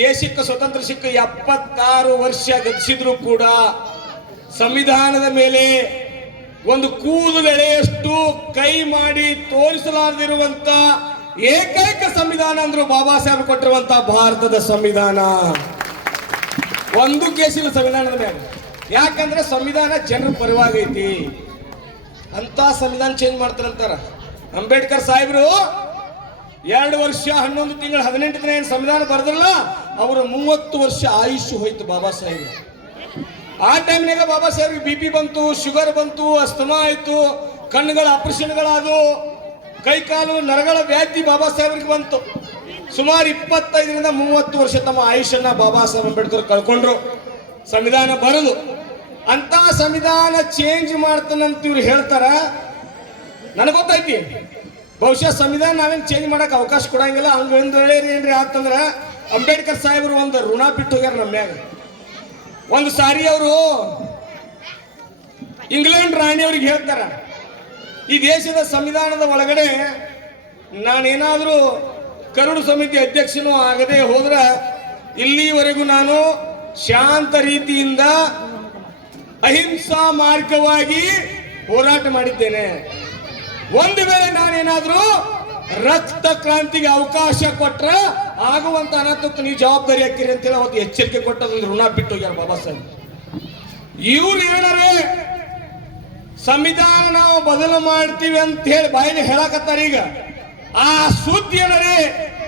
ದೇಶಕ್ಕೆ ಸ್ವತಂತ್ರ ಸಿಕ್ಕ 76 ವರ್ಷ ಗತಿಸಿದ್ರು ಕೂಡ ಸಂವಿಧಾನದ ಮೇಲೆ ಒಂದು ಕೂದಲೆಳೆಯಷ್ಟು ಕೈ ಮಾಡಿ ತೋರಿಸಲಾರದಿರುವಂತ ಏಕೈಕ ಸಂವಿಧಾನ ಅಂದ್ರು ಬಾಬಾ ಸಾಹೇಬ್ ಕೊಟ್ಟಿರುವಂತ ಭಾರತದ ಸಂವಿಧಾನ. ಒಂದು ಕೇಸಿನ ಸಂವಿಧಾನದ ಮೇಲೆ. ಯಾಕಂದ್ರೆ ಸಂವಿಧಾನ ಜನರ ಪರವಾಗೈತಿ ಅಂತ ಸಂವಿಧಾನ ಚೇಂಜ್ ಮಾಡ್ತಾರಂತಾರ. ಅಂಬೇಡ್ಕರ್ ಸಾಹೇಬ್ರು 2 ವರ್ಷ 11 ತಿಂಗಳು 18 ದಿನ ಏನು ಸಂವಿಧಾನ ಬರೆದ್ರಲ್ಲ, ಅವರು 30 ವರ್ಷ ಆಯುಷ್ಯ ಹೋಯ್ತು ಬಾಬಾ ಸಾಹೇಬ್. ಆ ಟೈಮ್ನಾಗ ಬಾಬಾ ಸಾಹೇಬ್ BP ಬಂತು, ಶುಗರ್ ಬಂತು, ಅಸ್ತಮಾ ಆಯ್ತು, ಕಣ್ಣುಗಳ ಆಪರೇಷನ್ಗಳಾದವು, ಕೈ ಕಾಲು ನರಗಳ ವ್ಯಾಧಿ ಬಾಬಾ ಸಾಹೇಬ್ರಿಗೆ ಬಂತು. ಸುಮಾರು 25ರಿಂದ 30 ವರ್ಷ ತಮ್ಮ ಆಯುಷ್ಯನ್ನ ಬಾಬಾ ಸಾಹೇಬ್ ಅಂಬೇಡ್ಕರ್ ಕಳ್ಕೊಂಡ್ರು ಸಂವಿಧಾನ ಬರಲು. ಅಂತ ಸಂವಿಧಾನ ಚೇಂಜ್ ಮಾಡ್ತಾನಂತ ಇವ್ರು ಹೇಳ್ತಾರ. ನನಗೆ ಗೊತ್ತೈತಿ ಬಹುಶಃ ಸಂವಿಧಾನ ನಾವೇನು ಚೇಂಜ್ ಮಾಡಕ್ ಅವಕಾಶ ಕೊಡಂಗಿಲ್ಲ. ಹಂಗೊಂದು ಏನ್ರಿ ಆತಂದ್ರ ಅಂಬೇಡ್ಕರ್ ಸಾಹೇಬರು ಒಂದು ಋಣ ಬಿಟ್ಟು ಹೋಗ್ಯಾರ ನಮ್ಮ ಮ್ಯಾಗ. ಒಂದು ಸಾರಿ ಅವರು ಇಂಗ್ಲೆಂಡ್ ರಾಣಿಯವ್ರಿಗೆ ಹೇಳ್ತಾರ, ಈ ದೇಶದ ಸಂವಿಧಾನದ ಒಳಗಡೆ ನಾನೇನಾದ್ರೂ ಕರಡು ಸಮಿತಿ ಅಧ್ಯಕ್ಷನು ಆಗದೆ ಹೋದ್ರ ಇಲ್ಲಿವರೆಗೂ ನಾನು ಶಾಂತ ರೀತಿಯಿಂದ ಅಹಿಂಸಾ ಮಾರ್ಗವಾಗಿ ಹೋರಾಟ ಮಾಡಿದ್ದೇನೆ. ಒಂದು ವೇಳೆ ನಾನೇನಾದ್ರೂ ರಕ್ತ ಕ್ರಾಂತಿಗೆ ಅವಕಾಶ ಕೊಟ್ರ ಆಗುವಂತ ಅನಾಹುತಕ್ಕೆ ನೀವು ಜವಾಬ್ದಾರಿ ಹಾಕಿರಿ ಅಂತೇಳಿ ಅವತ್ತು ಎಚ್ಚರಿಕೆ ಕೊಟ್ಟದೊಂದು ಋಣ ಬಿಟ್ಟು ಹೋಗ್ಯಾರ ಬಾಬಾ ಸಾಹೇಬ್. ಇವ್ರು ಏನಾರೇ ಸಂವಿಧಾನ ನಾವು ಬದಲು ಮಾಡ್ತೀವಿ ಅಂತ ಹೇಳಿ ಬಾಯಲ್ಲಿ ಹೇಳಕತ್ತಾರ. ಈಗ ಆ ಸುದ್ದಿ ಏನಾರೇ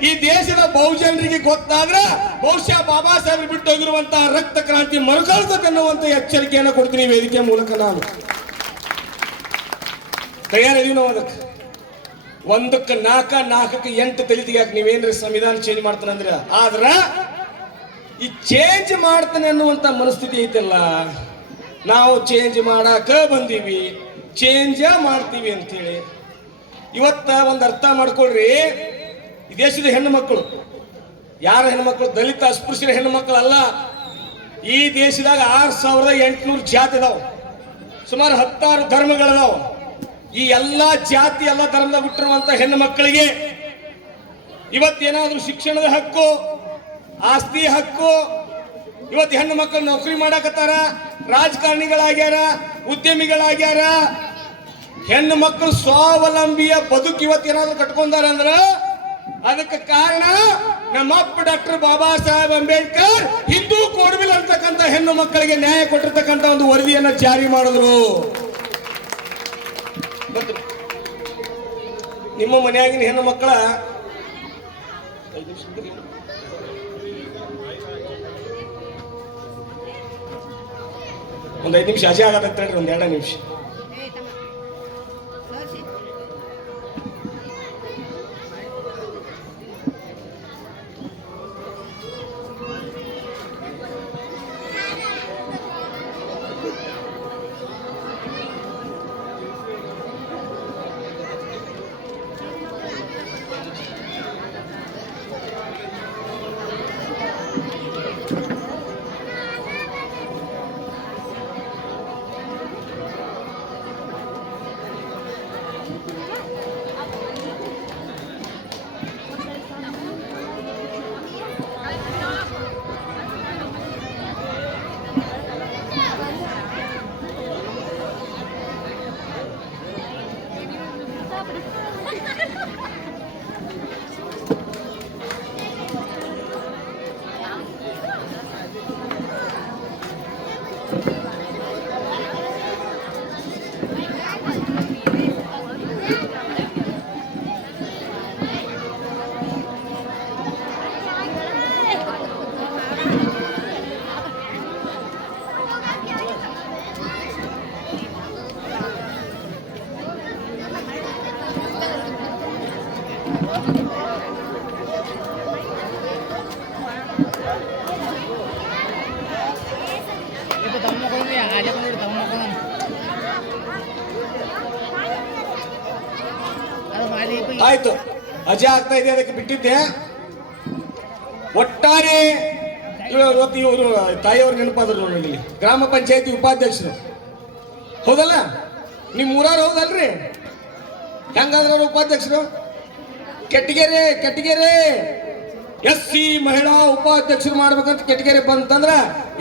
ಈ ದೇಶದ ಬಹುಜನರಿಗೆ ಗೊತ್ತಾದ್ರೆ ಬಹುಶಃ ಬಾಬಾ ಸಾಹೇಬ್ ಬಿಟ್ಟು ಹೋಗಿರುವಂತಹ ರಕ್ತ ಕ್ರಾಂತಿ ಮರುಕಳಿಸುತ್ತೆ ಅನ್ನುವಂತ ಎಚ್ಚರಿಕೆಯನ್ನು ಕೊಡ್ತೀನಿ ವೇದಿಕೆ ಮೂಲಕ. ನಾನು ತಯಾರಿದೀವಿ ನಾವು ಅದಕ್ಕೆ. ಒಂದಕ್ಕೆ ನಾಲ್ಕಕ್ಕೆ 8 ತಲೆ ತೆಗಿಯಾಕ ನೀವೇನ್ರಿ ಸಂವಿಧಾನ ಚೇಂಜ್ ಮಾಡ್ತಾನಂದ್ರ, ಆದ್ರ ಈ ಚೇಂಜ್ ಮಾಡ್ತಾನೆ ಅನ್ನುವಂತ ಮನಸ್ಥಿತಿ ಐತಲ್ಲ, ನಾವು ಚೇಂಜ್ ಮಾಡಾಕ ಬಂದೀವಿ, ಚೇಂಜ ಮಾಡ್ತೀವಿ ಅಂತೇಳಿ. ಇವತ್ತ ಒಂದು ಅರ್ಥ ಮಾಡ್ಕೊಳ್ರಿ, ಈ ದೇಶದ ಹೆಣ್ಣು ಮಕ್ಕಳು ಯಾರ ಹೆಣ್ಮಕ್ಳು ದಲಿತ ಅಸ್ಪೃಶ್ಯರ ಹೆಣ್ಣು ಮಕ್ಕಳು ಅಲ್ಲ. ಈ ದೇಶದಾಗ 6800 ಜಾತಿ ಅದಾವ, ಸುಮಾರು 16 ಧರ್ಮಗಳದಾವ. ಈ ಎಲ್ಲಾ ಜಾತಿ ಎಲ್ಲ ಧರ್ಮದಾಗ ಹುಟ್ಟಿರುವಂತ ಹೆಣ್ಣು ಮಕ್ಕಳಿಗೆ ಇವತ್ತೇನಾದ್ರೂ ಶಿಕ್ಷಣದ ಹಕ್ಕು, ಆಸ್ತಿ ಹಕ್ಕು, ಇವತ್ತು ಹೆಣ್ಣು ಮಕ್ಕಳು ನೌಕರಿ ಮಾಡಾಕತ್ತಾರ, ರಾಜಕಾರಣಿಗಳಾಗ್ಯಾರ, ಉದ್ಯಮಿಗಳಾಗ್ಯಾರ. ಹೆಣ್ಣು ಮಕ್ಕಳು ಸ್ವಾವಲಂಬಿಯ ಬದುಕು ಇವತ್ತೇನಾದ್ರೂ ಕಟ್ಕೊಂಡಾರ ಅಂದ್ರ ಅದಕ್ಕೆ ಕಾರಣ ನಮ್ಮಪ್ಪ ಡಾಕ್ಟರ್ ಬಾಬಾ ಸಾಹೇಬ್ ಅಂಬೇಡ್ಕರ್ ಹಿಂದೂ ಕೋಡ್ಬಿಲ್ ಅಂತಕ್ಕಂಥ ಹೆಣ್ಣು ಮಕ್ಕಳಿಗೆ ನ್ಯಾಯ ಕೊಟ್ಟಿರ್ತಕ್ಕಂಥ ಒಂದು ವರದಿಯನ್ನ ಜಾರಿ ಮಾಡಿದ್ರು. ನಿಮ್ಮ ಮನೆಯಾಗಿನ ಹೆಣ್ಣು ಮಕ್ಕಳ ಒಂದು 5 ನಿಮಿಷ ಅಜೆ ಆಗತ್ತೆ, ಒಂದು 2 ನಿಮಿಷ. ಆಯ್ತು, ಅಜೆ ಆಗ್ತಾ ಇದೆ, ಅದಕ್ಕೆ ಬಿಟ್ಟಿದ್ದೆ. ಒಟ್ಟಾರೆ ಇವತ್ತು ಇವರು ತಾಯಿಯವ್ರು ನೆನಪಾದ್ರು ನೋಡಿ, ಇಲ್ಲಿ ಗ್ರಾಮ ಪಂಚಾಯತಿ ಉಪಾಧ್ಯಕ್ಷರು ಹೌದಲ್ಲ, ನಿಮ್ ಊರವ್ರು ಹೌದಲ್ರಿ? ಹೆಂಗಾದ್ರ ಅವ್ರ ಉಪಾಧ್ಯಕ್ಷರು? ಕೆಟ್ಟಿಗೆರೆ SC ಮಹಿಳಾ ಉಪಾಧ್ಯಕ್ಷರು ಮಾಡ್ಬೇಕಂತ ಕೆಟ್ಟಿಗೆರೆ ಬಂತಂದ್ರ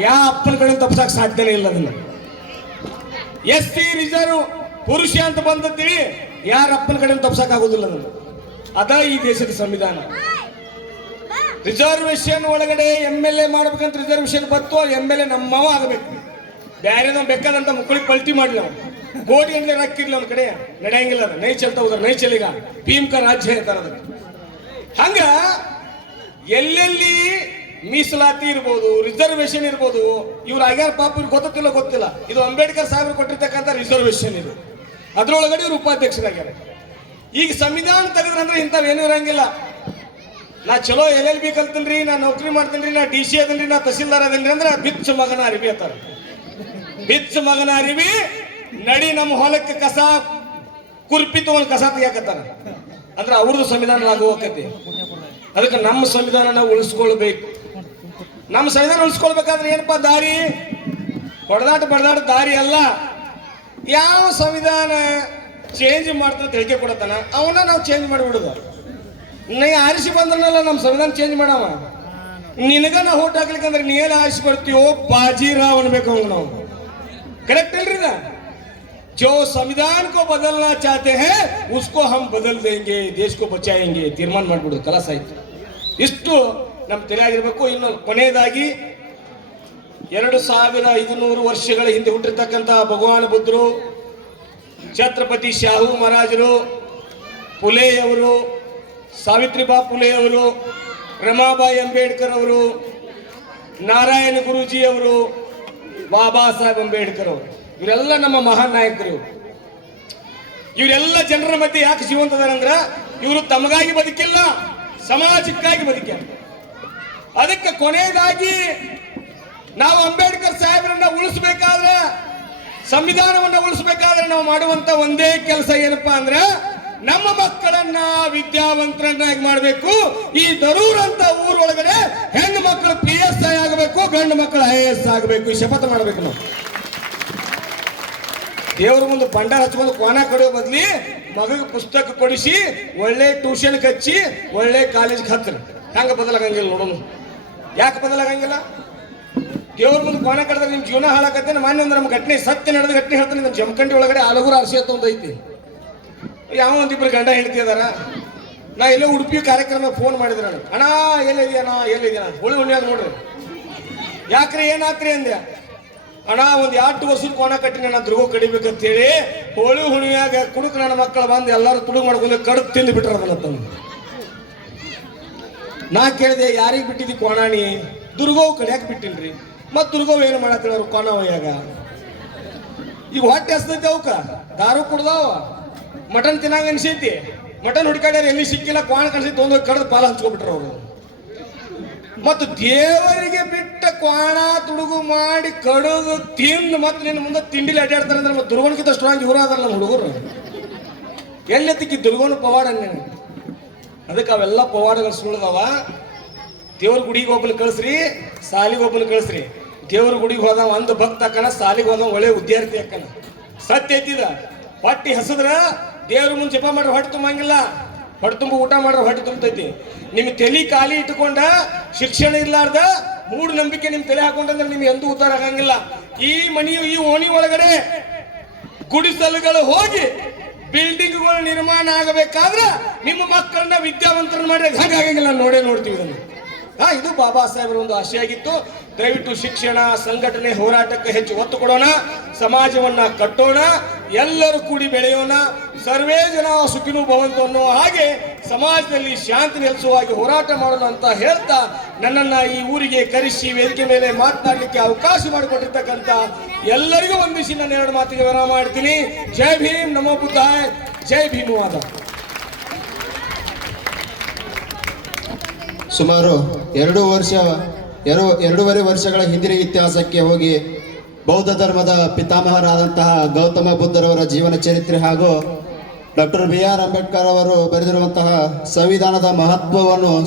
ಯಾವ ಅಪ್ಪನ ಕಡೆ ತಪ್ಸಕ್ ಸಾಧ್ಯನೇ ಇಲ್ಲ. ಅದನ್ನ SC ರಿಸರ್ವ್ ಪುರುಷ ಅಂತ ಬಂದತ್ತೀವಿ, ಯಾರ ಅಪ್ಪನ ಕಡೆ ತಪ್ಸಕ್ ಆಗೋದಿಲ್ಲ. ಅದನ್ನು ಅದ ಈ ದೇಶದ ಸಂವಿಧಾನ. ರಿಸರ್ವೇಶನ್ ಒಳಗಡೆ MLA ಮಾಡ್ಬೇಕಂತ ರಿಸರ್ವೇಶನ್ ಬತ್ತು, MLA ನಮ್ಮವ ಆಗಬೇಕು. ಬ್ಯಾರೇನೋ ಬೇಕಾದಂತ ಮಕ್ಕಳಿಗೆ ಪಲ್ಟಿ ಮಾಡಿ ನಾವು ಕೋಟಿ ಗಂಟೆ ರಕ್ಕಿರ್ಲಿ ಅವ್ನ ಕಡೆ ನಡೆಯಂಗಿಲ್ಲ. ಅದು ನೈ ಚಲ್ತಾ ಹೋದ್ರ ನೈ ಚಲಿಗ ಭೀಮ್ಕ ರಾಜ್ಯ ಹೇಳ್ತಾರ. ಅದಕ್ಕೆ ಹಂಗ ಎಲ್ಲೆಲ್ಲಿ ಮೀಸಲಾತಿ ಇರ್ಬೋದು, ರಿಸರ್ವೇಶನ್ ಇರ್ಬೋದು, ಇವ್ರು ಆಗ್ಯಾರ ಪಾಪ ಇವ್ರು ಗೊತ್ತಿಲ್ಲ. ಇದು ಅಂಬೇಡ್ಕರ್ ಸಾಹೇಬರು ಕೊಟ್ಟಿರ್ತಕ್ಕಂಥ ರಿಸರ್ವೇಶನ್ ಇದು. ಅದ್ರೊಳಗಡೆ ಇವ್ರು ಉಪಾಧ್ಯಕ್ಷರಾಗ್ಯಾರ. ಈಗ ಸಂವಿಧಾನ ತೆಗೆದ್ರಂದ್ರೆ ಇಂಥವೇನು ಇರಂಗಿಲ್ಲ. ನಾ ಚಲೋ LLB ಕಲ್ತನ್ರಿ, ನಾ ನೌಕರಿ ಮಾಡ್ತೇನ್ರಿ, ನಾ DC ಅದನ್ರಿ, ನಾ ತಹಸೀಲ್ದಾರ್ ಅದನ್ರಿ ಅಂದ್ರೆ ಬಿಚ್ಚ ಮಗನ ಅರಿವಿ ಅಂತಾರ. ಬಿಚ್ಚ ಮಗನ ಅರಿವಿ ನಡಿ ನಮ್ಮ ಹೊಲಕ್ಕೆ ಕಸ ಕುರ್ಪಿ ತಗೊಂಡು ಕಸ ತೆಗಿಯಾಕತ್ತಾರ ಅಂದ್ರೆ ಅವ್ರದ್ದು ಸಂವಿಧಾನ ಲಾಗು ಹೋಗತ್ತೆ. ಅದಕ್ಕೆ ನಮ್ಮ ಸಂವಿಧಾನ ನಾವು ಉಳಿಸ್ಕೊಳ್ಬೇಕು. ನಮ್ಮ ಸಂವಿಧಾನ ಉಳಿಸ್ಕೊಳ್ಬೇಕಾದ್ರೆ ಏನಪ್ಪಾ ದಾರಿ? ಬಡದಾಟ ದಾರಿ ಅಲ್ಲ. ಯಾವ ಸಂವಿಧಾನ ಚೇಂಜ್ ಮಾಡ್ತಾನೆ ಹೇಳಿಕೆ ಕೊಡತಾನ ಅವನ್ನ ನಾವು ಚೇಂಜ್ ಮಾಡಿಬಿಡುದು. ನೀ ಆರಿಸಿ ಬಂದ್ರನಲ್ಲ ನಮ್ಮ ಸಂವಿಧಾನ ಚೇಂಜ್ ಮಾಡವ. ನಿನಗ ನಾವು ಓಟ್ ಹಾಕ್ಲಿಕ್ಕಂದ್ರೆ ನೀ ಏನು ಆರಿಸಿ ಬರ್ತೀವೋ ಬಾಜಿರಾವ್ ಅನ್ಬೇಕು ಅವಂಗ ನಾವು. ಕರೆಕ್ಟ್ ಅಲ್ರಿ? जो संविधान को बदलना चाहते हैं उसको हम बदल देंगे, देश को बचाएंगे ತೀರ್ಮಾನ ಮಾಡ್ಬಿಡುದು. ಕಲಸ ಆಯ್ತು. ಇಷ್ಟು ನಮ್ಮ ತಲೆಯಾಗಿರ್ಬೇಕು. ಇನ್ನು ಕೊನೆಯದಾಗಿ 2500 ವರ್ಷಗಳ ಹಿಂದೆ ಹುಟ್ಟಿರ್ತಕ್ಕಂಥ ಭಗವಾನ್ ಬುದ್ಧರು, ಛತ್ರಪತಿ ಶಾಹು ಮಹಾರಾಜರು, ಪುಲೆಯವರು, ಸಾವಿತ್ರಿಬಾ ಪುಲೆಯವರು, ರಮಾಬಾಯಿ ಅಂಬೇಡ್ಕರ್ ಅವರು, ನಾರಾಯಣ ಗುರೂಜಿ ಅವರು, ಬಾಬಾ ಸಾಹೇಬ್ ಅಂಬೇಡ್ಕರ್ ಅವರು, ಇವರೆಲ್ಲ ನಮ್ಮ ಮಹಾನ್ ನಾಯಕರು. ಇವರೆಲ್ಲ ಜನರ ಮಧ್ಯೆ ಯಾಕೆ ಜೀವಂತದಾರಂದ್ರ ಇವರು ತಮಗಾಗಿ ಬದುಕಿಲ್ಲ, ಸಮಾಜಕ್ಕಾಗಿ ಬದುಕ್ಯಾರ. ಅದಕ್ಕೆ ಕೊನೆಯದಾಗಿ ನಾವು ಅಂಬೇಡ್ಕರ್ ಸಾಹೇಬರನ್ನ ಉಳಿಸಬೇಕಾದ್ರೆ, ಸಂವಿಧಾನವನ್ನ ಉಳಿಸಬೇಕಾದ್ರೆ ನಾವು ಮಾಡುವಂತ ಒಂದೇ ಕೆಲಸ ಏನಪ್ಪಾ ಅಂದ್ರೆ ನಮ್ಮ ಮಕ್ಕಳನ್ನ ವಿದ್ಯಾವಂತರನ್ನಾಗಿ ಮಾಡಬೇಕು. ಈ ದರೂರ್ ಅಂತ ಊರೊಳಗಡೆ ಹೆಣ್ಣು ಮಕ್ಕಳು PSI ಆಗಬೇಕು, ಗಂಡು ಮಕ್ಕಳು IAS ಆಗಬೇಕು. ಈ ಶಪಥ ಮಾಡಬೇಕು ನಾವು. ದೇವ್ರ ಮುಂದೆ ಬಂಡಾರ ಹಚ್ಕೊಂಡು ಕೋನ ಕಡಿಯೋ ಬದ್ಲಿ ಮಗಗೆ ಪುಸ್ತಕ ಕೊಡಿಸಿ ಒಳ್ಳೆ ಟ್ಯೂಷನ್ ಹಚ್ಚಿ ಒಳ್ಳೆ ಕಾಲೇಜ್ಗೆ ಹತ್ತಿರ. ಹೆಂಗ ಬದಲಾಗಂಗಿಲ್ಲ ನೋಡೋಣ. ಯಾಕೆ ಬದಲಾಗಂಗಿಲ್ಲ? ದೇವ್ರ ಮುಂದೆ ಕೋನ ಕಡಿದ್ರೆ ನಿಮ್ ಜೀವನ ಹಾಳಾಕತ್ತೆ. ಮಾನ್ಯ ಅಂದ್ರೆ ನಮ್ಮ ಘಟನೆ ಸತ್ಯ ನಡೆದ ಘಟನೆ ಹೇಳ್ತಾನೆ. ನಮ್ಮ ಜಮಖಂಡಿ ಒಳಗಡೆ ಆಲಗೂರು ಅರಸಿ ಅಂತ ಒಂದು ಐತಿ. ಯಾವ ಒಂದಿಬ್ರು ಗಂಡ ಹೆಂಡತಿ ಅದಾರ. ನಾ ಎಲ್ಲೋ ಉಡುಪಿ ಕಾರ್ಯಕ್ರಮ ಫೋನ್ ಮಾಡಿದ್ರೆ ನಾನು, ಅಣ್ಣ ಎಲ್ಲಿದ್ಯಾನ ಹುಳಿ ಹುಣ್ಣಿಯಾಗ ನೋಡ್ರಿ. ಯಾಕ್ರಿ ಏನಾತ್ರಿ ಅಂದ್ಯ? ಅಣ್ಣ ಒಂದ್ 2 ವರ್ಷದ ಕೋಣ ಕಟ್ಟಿ ನನ್ನ ದುರ್ಗೋ ಕಡಿಬೇಕಂತ ಹೇಳಿ ಹೋಳಿ ಹುಣ್ಣಿಯಾಗ ಕುಡುಕ್ ನನ್ನ ಮಕ್ಕಳು ಬಂದು ಎಲ್ಲಾರು ತುಡುಗು ಮಾಡ್ಕೊಂಡು ಕಡಕ್ ತಿಂದು ಬಿಟ್ರ ಅದನ್ನ. ನಾ ಕೇಳಿದೆ, ಯಾರಿಗೆ ಬಿಟ್ಟಿದ್ದಿ ಕೋಣಾಣಿ? ದುರ್ಗೋವ್ ಕಡಿಯಾಕ ಬಿಟ್ಟಿಲ್ರಿ. ಮತ್ ದುರ್ಗೋವ್ ಏನು ಮಾಡತ್ತಿಲ್ಲ ಅವ್ರು ಕೋಣ ಒಯ್ಯಾಗ. ಈಗ ಹೊಟ್ಟೆ ಹಸ್ತೈತಿ ಅವಕ್ಕ, ದಾರು ಕುಡ್ದಾವ, ಮಟನ್ ತಿನ್ನಂಗ ಅನ್ಸೈತಿ. ಮಟನ್ ಹುಡುಕಾಡ್ಯಾರ, ಎಲ್ಲಿ ಸಿಕ್ಕಿಲ್ಲ, ಕ್ವಾಣ ಕನ್ಸೈತಿ, ಒಂದು ಕಡ್ದು ಪಾಲ ಹಂಚ್ಕೊಬಿಟ್ರ ಅವರು. ಮತ್ತು ದೇವರಿಗೆ ಬಿಟ್ಟ ಕ್ವಾಣ ತುಡುಗು ಮಾಡಿ ಕಡುದು ತಿಂದು ಮತ್ತೆ ನಿನ್ನ ಮುಂದೆ ತಿಂಡಿಲಿ ಅಡ್ಡಾಡ್ತಾರೆ ಅಂದ್ರೆ ಮತ್ತೆ ದುರ್ಗೋಣಕ್ಕಿಂತ ಸ್ಟ್ರಾಂಗ್ ಇವರು ಅದಲ್ಲ ನಮ್ಮ ಹುಡುಗರು. ಎಲ್ಲೆತ್ತಿಕ್ಕಿ ದುರ್ಗೋಣ ಪವಾಡ ನೀನು. ಅದಕ್ಕೆ ಅವೆಲ್ಲ ಪವಾಡಗಳು ಸುಳ್ದವ. ದೇವ್ರ ಗುಡಿಗೆ ಒಬ್ಬನ ಕಳಿಸ್ರಿ, ಸಾಲಿಗೆ ಒಬ್ಬನ ಕಳಿಸ್ರಿ. ದೇವ್ರ ಗುಡಿಗೆ ಹೋದವ ಒಂದು ಭಕ್ತ ಅಕ್ಕನ, ಸಾಲಿಗೆ ಹೋದವ ಒಳ್ಳೆ ವಿದ್ಯಾರ್ಥಿ ಅಕ್ಕನ. ಸತ್ಯ ಐತಿದ. ಹೊಟ್ಟಿ ಹಸದ್ರ ದೇವ್ರ ಮುಂದೆ ಜಪ ಮಾಡ್ರೆ ಹೊಟ್ಟೆ ತುಂಬಂಗಿಲ್ಲ, ಹೊಟ್ಟೆ ತುಂಬ ಊಟ ಮಾಡ್ರೆ ಹೊಟ್ಟೆ ತುಂಬತೈತಿ. ನಿಮ್ ತಲೆ ಖಾಲಿ ಇಟ್ಟುಕೊಂಡ ಶಿಕ್ಷಣ ಇರ್ಲಾರ್ದ ಮೂಢನಂಬಿಕೆ ನಿಮ್ ತಲೆ ಹಾಕೊಂಡ್ರೆ ನಿಮ್ಗೆ ಎಂದೂ ಉದ್ಧಾರ ಆಗಂಗಿಲ್ಲ. ಈ ಮನೆಯು ಈ ಓಣಿ ಒಳಗಡೆ ಗುಡಿಸಲುಗಳು ಹೋಗಿ ಬಿಲ್ಡಿಂಗ್ಗಳು ನಿರ್ಮಾಣ ಆಗಬೇಕಾದ್ರೆ ನಿಮ್ಮ ಮಕ್ಕಳನ್ನ ವಿದ್ಯಾವಂತರನ್ನ ಮಾಡಿ ಹಾಗಾಗಂಗಿಲ್ಲ. ನೋಡ್ತೀವಿ ಇದನ್ನು. ಇದು ಬಾಬಾ ಸಾಹೇಬರ ಒಂದು ಆಶೆಯಾಗಿತ್ತು. ದಯವಿಟ್ಟು ಶಿಕ್ಷಣ, ಸಂಘಟನೆ, ಹೋರಾಟಕ್ಕೆ ಹೆಚ್ಚು ಒತ್ತು ಕೊಡೋಣ, ಸಮಾಜವನ್ನ ಕಟ್ಟೋಣ, ಎಲ್ಲರೂ ಕೂಡಿ ಬೆಳೆಯೋಣ. ಸರ್ವೇ ಜನ ಸುಖಿನೂ ಭವಂತು ಅನ್ನೋ ಹಾಗೆ ಸಮಾಜದಲ್ಲಿ ಶಾಂತಿ ನೆಲೆಸುವಾಗಿ ಹೋರಾಟ ಮಾಡೋಣ ಅಂತ ಹೇಳ್ತಾ ನನ್ನನ್ನ ಈ ಊರಿಗೆ ಕರೆಸಿ ವೇದಿಕೆ ಮೇಲೆ ಮಾತನಾಡಲಿಕ್ಕೆ ಅವಕಾಶ ಮಾಡಿಕೊಟ್ಟಿರ್ತಕ್ಕಂಥ ಎಲ್ಲರಿಗೂ ವಂದಿಸಿ ನಾನು 2 ಮಾತಿಗೆ ವಿರಾಮ ಮಾಡ್ತೀನಿ. ಜೈ ಭೀಮ್, ನಮೋ ಬುದ್ಧಾಯ, ಜೈ ಭೀಮವಾದ. ಸುಮಾರು 2.5 ವರ್ಷಗಳ ಹಿಂದಿನ ಇತಿಹಾಸಕ್ಕೆ ಹೋಗಿ ಬೌದ್ಧ ಧರ್ಮದ ಪಿತಾಮಹರಾದಂತಹ ಗೌತಮ ಬುದ್ಧರವರ ಜೀವನ ಚರಿತ್ರೆ ಹಾಗೂ ಡಾಕ್ಟರ್ BR ಅಂಬೇಡ್ಕರ್ ಅವರು ಬರೆದಿರುವಂತಹ ಸಂವಿಧಾನದ ಮಹತ್ವವನ್ನು